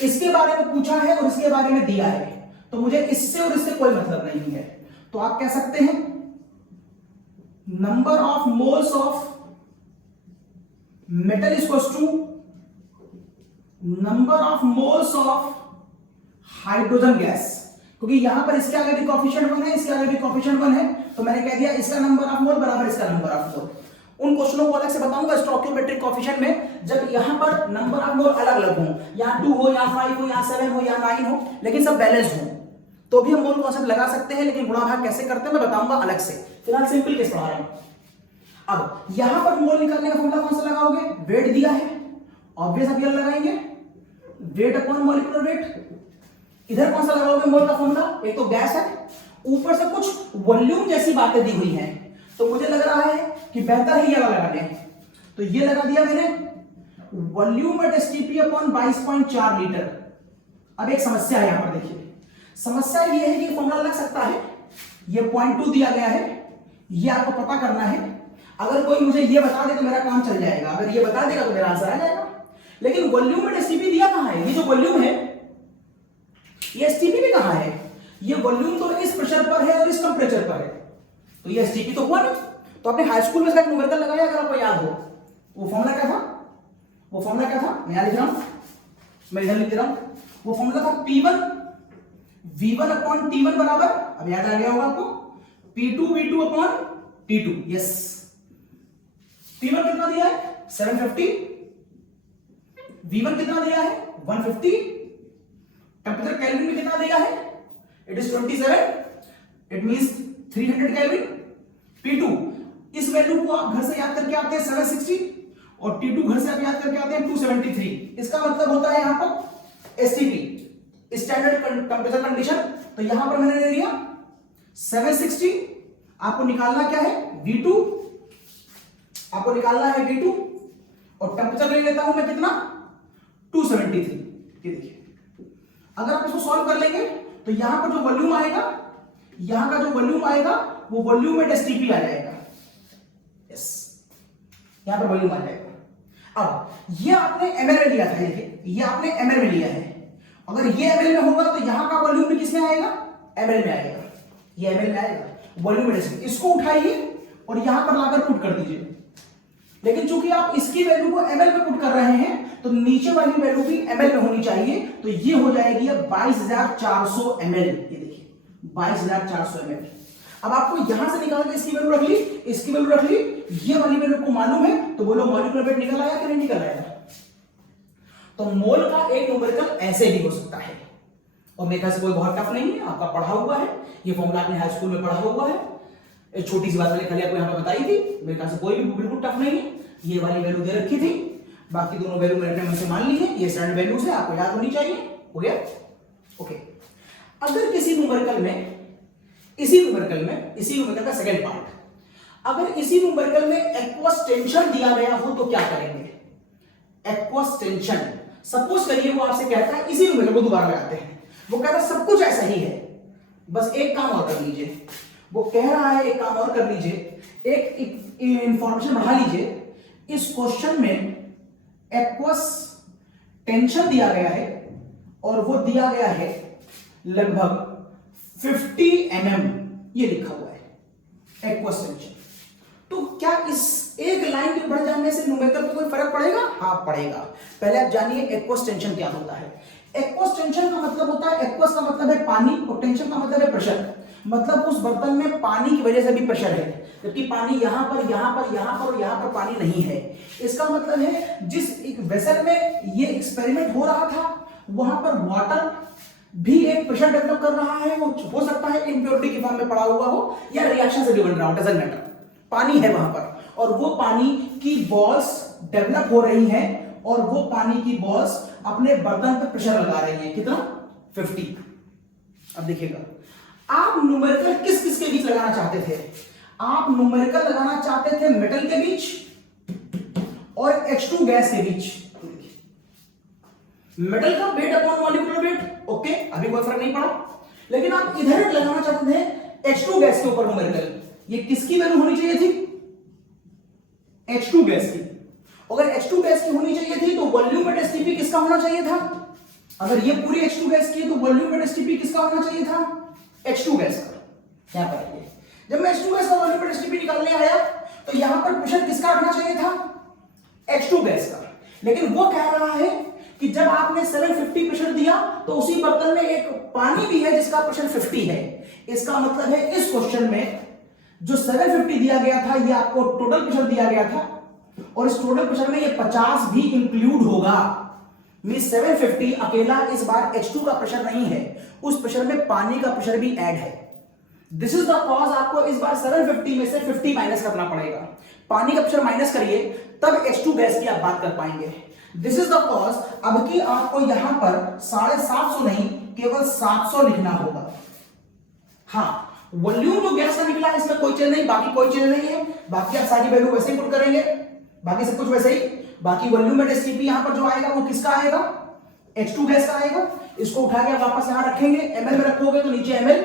इसके बारे में पूछा है और इसके बारे में दिया है, तो मुझे इससे और इससे कोई मतलब नहीं है। तो आप कह सकते हैं number of moles of metal equals to number of moles of hydrogen gas. क्योंकि यहां पर इसके आगे भी कोएफिशिएंट 1 है, इसके आगे भी कोएफिशिएंट 1 है, तो मैंने कह दिया इसका नंबर ऑफ मोल बराबर इसका नंबर ऑफ मोल। उन क्वेश्चनों को अलग से बताऊंगा स्टोइकियोमेट्रिक कोएफिशिएंट में, जब यहां पर नंबर ऑफ मोल अलग अलग हो, यहां 2 हो, यहां 5 हो, यहां 7 हो, यहां 9 हो, लेकिन सब बैलेंस्ड हो, तो भी हम मोल कॉन्सेप्ट लगा सकते हैं। लेकिन गुणा भाग कैसे करते हैं मैं बताऊंगा अलग से, फिलहाल सिंपल केस पढ़ा रहा हूं। अब यहां पर मोल निकालने का फॉर्मूला कौन सा लगाओगे, वेट दिया है, ऑब्वियस आप ये लगाएंगे वेट अपॉन मॉलिक्यूलर वेट। इधर कौन सा लगाओगे मोल का फॉर्मूला, एक तो गैस है, ऊपर से कुछ वॉल्यूम जैसी बातें दी हुई हैं, तो मुझे लग रहा है कि बेहतर है ये वाला लगा दें। तो ये लगा दिया मैंने volume at STP upon 22.4 litre. अब एक समस्या है यहां पर, देखिए समस्या ये है कि फॉर्मूला लग सकता है, ये 0.2 दिया गया है, ये आपको पता करना है। अगर कोई मुझे ये बता दे तो मेरा काम चल जाएगा, अगर ये बता देगा तो मेरा आंसर आ जाएगा। लेकिन वॉल्यूम एट एसटीपी दिया कहां है, ये जो वॉल्यूम है ये एसटीपी भी कहां है, ये वॉल्यूम तो इस प्रेशर पर है और इस टेंपरेचर पर है, तो ये एसटीपी तो हुआ नहीं। तो आपने हाई स्कूल में इसका न्यूमेरिकल लगाया, अगर आपको याद हो, वो फॉर्मूला क्या था, वो फॉर्मूला क्या था, मैं यहां लिख रहा हूं, मैं इधर लिख रहा हूं, वो फॉर्मूला था P1 V1 अपॉन T1 बराबर, अब याद आ गया होगा आपको, P2 V2 upon T2। Yes, P1 कितना दिया है 750, V1 कितना दिया है 150, टेंपरेचर केल्विन में कितना दिया है, it is 27, it means 300 kelvin. P2 इस वैल्यू को आप घर से याद करके आते हैं 760, और T2 घर से आप याद करके आते हैं 273। इसका मतलब होता है यहां पर एसटीपी स्टैंडर्ड टेंपरेचर कंडीशन। तो यहां पर मैंने ले लिया 760, आपको निकालना क्या है V2, आपको निकालना है V2, और टेंपरेचर ले लेता हूं मैं कितना 273। ये देखिए, अगर आप इसको सॉल्व कर लेंगे तो यहां पर जो वॉल्यूम आएगा यहां का जो वॉल्यूम आएगा वो वॉल्यूम एट एसटीपी आ जाएगा। यस, यहां पर वॉल्यूम आ जाएगा। अब ये आपने एमएल में लिया था, देखिए ये आपने एमएल में लिया है, अगर ये एमएल में होगा तो यहां का वॉल्यूम भी किसमें आएगा, एमएल में आएगा, ये एमएल में आएगा, वॉल्यूम एट एसटीपी। इसको उठाइए और यहां पर लाकर पुट कर दीजिए, लेकिन चूंकि आप इसकी वैल्यू को एमएल में पुट कर रहे हैं तो नीचे वाली वैल्यू भी एमएल में होनी चाहिए, तो ये हो जाएगी 22,400 एमएल। ये देखिए 22,400 एमएल। अब आपको यहां से निकाल के इसकी वैल्यू रख ली, इसकी वैल्यू रख ली, ये वाली वैल्यू को मालूम है, तो बोलो मॉलिक्यूलर वेट निकल आया कि नहीं निकल आया। तो मोल का एक न्यूमेरिकल ऐसे भी हो सकता है, और मेरे ख्याल से कोई बहुत टफ नहीं है, आपका पढ़ा हुआ है, ये फॉर्मूला आपने हाई स्कूल में पढ़ा हुआ है। एक छोटी सी बात मैंने खाली आपको यहां पर बताई थी, मेरे ख्याल से कोई भी बिल्कुल टफ नहीं है। ये वाली वैल्यू दे रखी थी, बाकी दोनों वैल्यू मैंने अपने मन से मान ली है, ये स्टैंडर्ड वैल्यूज है, आपको याद होनी चाहिए। हो गया, ओके। अगर किसी न्यूमेरिकल में, इसी न्यूमेरिकल का सेकंड पार्ट, अगर इसी न्यूमेरिकल में एक्वस टेंशन दिया गया हो तो क्या करेंगे। एक्वस टेंशन, सपोज करिए वो आपसे कहता है, इसी न्यूमेरिकल को दोबारा लगाते हैं, वो कहता है सब कुछ ऐसा ही है, बस एक काम और कर लीजिए। वो कह रहा है एक काम और कर लीजिए, एक इंफॉर्मेशन बढ़ा लीजिए, इस क्वेश्चन में एक्वस टेंशन दिया गया है और वो दिया गया है लगभग 50 mm, ये लिखा हुआ है एक्वस टेंशन। तो क्या इस एक लाइन के बढ़ जाने से न्यूमेरिकल को कोई फर्क पड़ेगा? हाँ पड़ेगा। पहले आप जानिए एक्वस टेंशन क्या होता है। एक्वस टेंशन का मतलब होता है, एक्वस का मतलब है पानी और टेंशन का मतलब है प्रेशर, मतलब उस बर्तन में पानी की वजह से भी प्रेशर है, जबकि पानी यहां पर, यहां पर, यहां पर और यहां पर पानी नहीं है। इसका मतलब है जिस एक वेसल में ये एक्सपेरिमेंट हो रहा था वहां पर वाटर भी एक प्रेशर डेवलप कर रहा है, वो हो सकता है इम्प्योरिटी की फॉर्म में पड़ा हुआ हो या रिएक्शन से भी बन रहा हो, डजंट मैटर, पानी है वहां पर, और वो पानी की बॉल्स डेवलप हो रही हैं और वो पानी की बॉल्स अपने बर्तन पर प्रेशर लगा रही हैं। कितना? 50। अब देखिएगा, आप न्यूमेरिकल किस किस के बीच लगाना चाहते थे? आप न्यूमेरिकल लगाना चाहते थे मेटल के बीच और H2 गैस के बीच। मेटल का wait upon molecular wait, okay, अभी कोई फर्क नहीं पड़ा, लेकिन आप इधर लगाना चाहते थे H2 गैस के ऊपर न्यूमेरिकल। ये किसकी वैल्यू होनी चाहिए थी? H2 गैस की। अगर H2 गैस की होनी चाहिए थी तो वॉल्यूम एट एसटीपी किसका होना चाहिए था? अगर ये पूरी H2 गैस की है तो वॉल्यूम एट एसटीपी किसका होना चाहिए था? H2 गैस का। क्या करेंगे, जब मैं H2 गैस का वॉल्यूम एट एसटीपी निकालने आया तो यहां पर प्रेशर किसका रखना चाहिए था? H2 गैस का। लेकिन वो कह रहा है कि जब आपने 750 प्रेशर दिया तो उसी बर्तन में एक पानी भी है जिसका प्रेशर 50 है। इसका मतलब है इस क्वेश्चन में जो 750 दिया गया था ये आपको टोटल प्रेशर दिया गया था, और इस टोटल प्रेशर में ये 50 भी इंक्लूड होगा। मींस 750 अकेला इस बार H2 का प्रेशर नहीं है, उस प्रेशर में पानी का प्रेशर भी ऐड है। दिस इज द कॉज आपको इस बार 750 में से 50 माइनस करना पड़ेगा। पानी का प्रेशर माइनस करिए तब H2 गैस की आप बात कर पाएंगे। दिस इज द कॉज अब की आपको यहां पर 750 नहीं केवल 700 लिखना होगा। हाँ, वॉल्यूम जो गैस का निकला है इसमें कोई चेंज नहीं, बाकी कोई चेंज नहीं है, बाकी आप सारी वैल्यू वैसे ही पुट करेंगे, बाकी सब कुछ वैसे ही। बाकी वॉल्यूम एट एसटीपी यहां पर जो आएगा वो किसका आएगा? H2 गैस का आएगा। इसको उठा के आप वापस यहां रखेंगे, ml में रखोगे तो नीचे ml,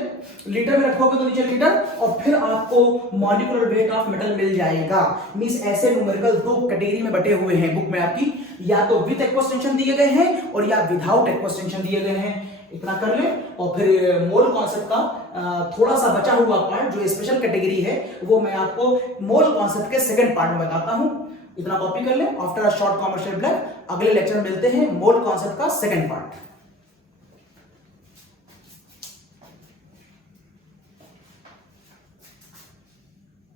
लीटर में रखोगे तो नीचे लीटर, और फिर आपको मॉलिक्यूलर वेट ऑफ मेटल मिल जाएगा। मींस ऐसे न्यूमेरिकल दो कैटेगरी में बटे हुए हैं बुक में आपकी, या तो विद एक्वस टेंशन दिए गए हैं और या विदाउट एक्वस टेंशन दिए गए हैं। इतना कर ले, और फिर मोल कॉन्सेप्ट का थोड़ा सा बचा हुआ पार्ट जो स्पेशल कैटेगरी है वो मैं आपको मोल कॉन्सेप्ट के सेकंड पार्ट में बताता हूं। इतना कॉपी कर ले। After a short commercial break अगले लेक्चर में मिलते हैं मोल कॉन्सेप्ट का सेकंड पार्ट।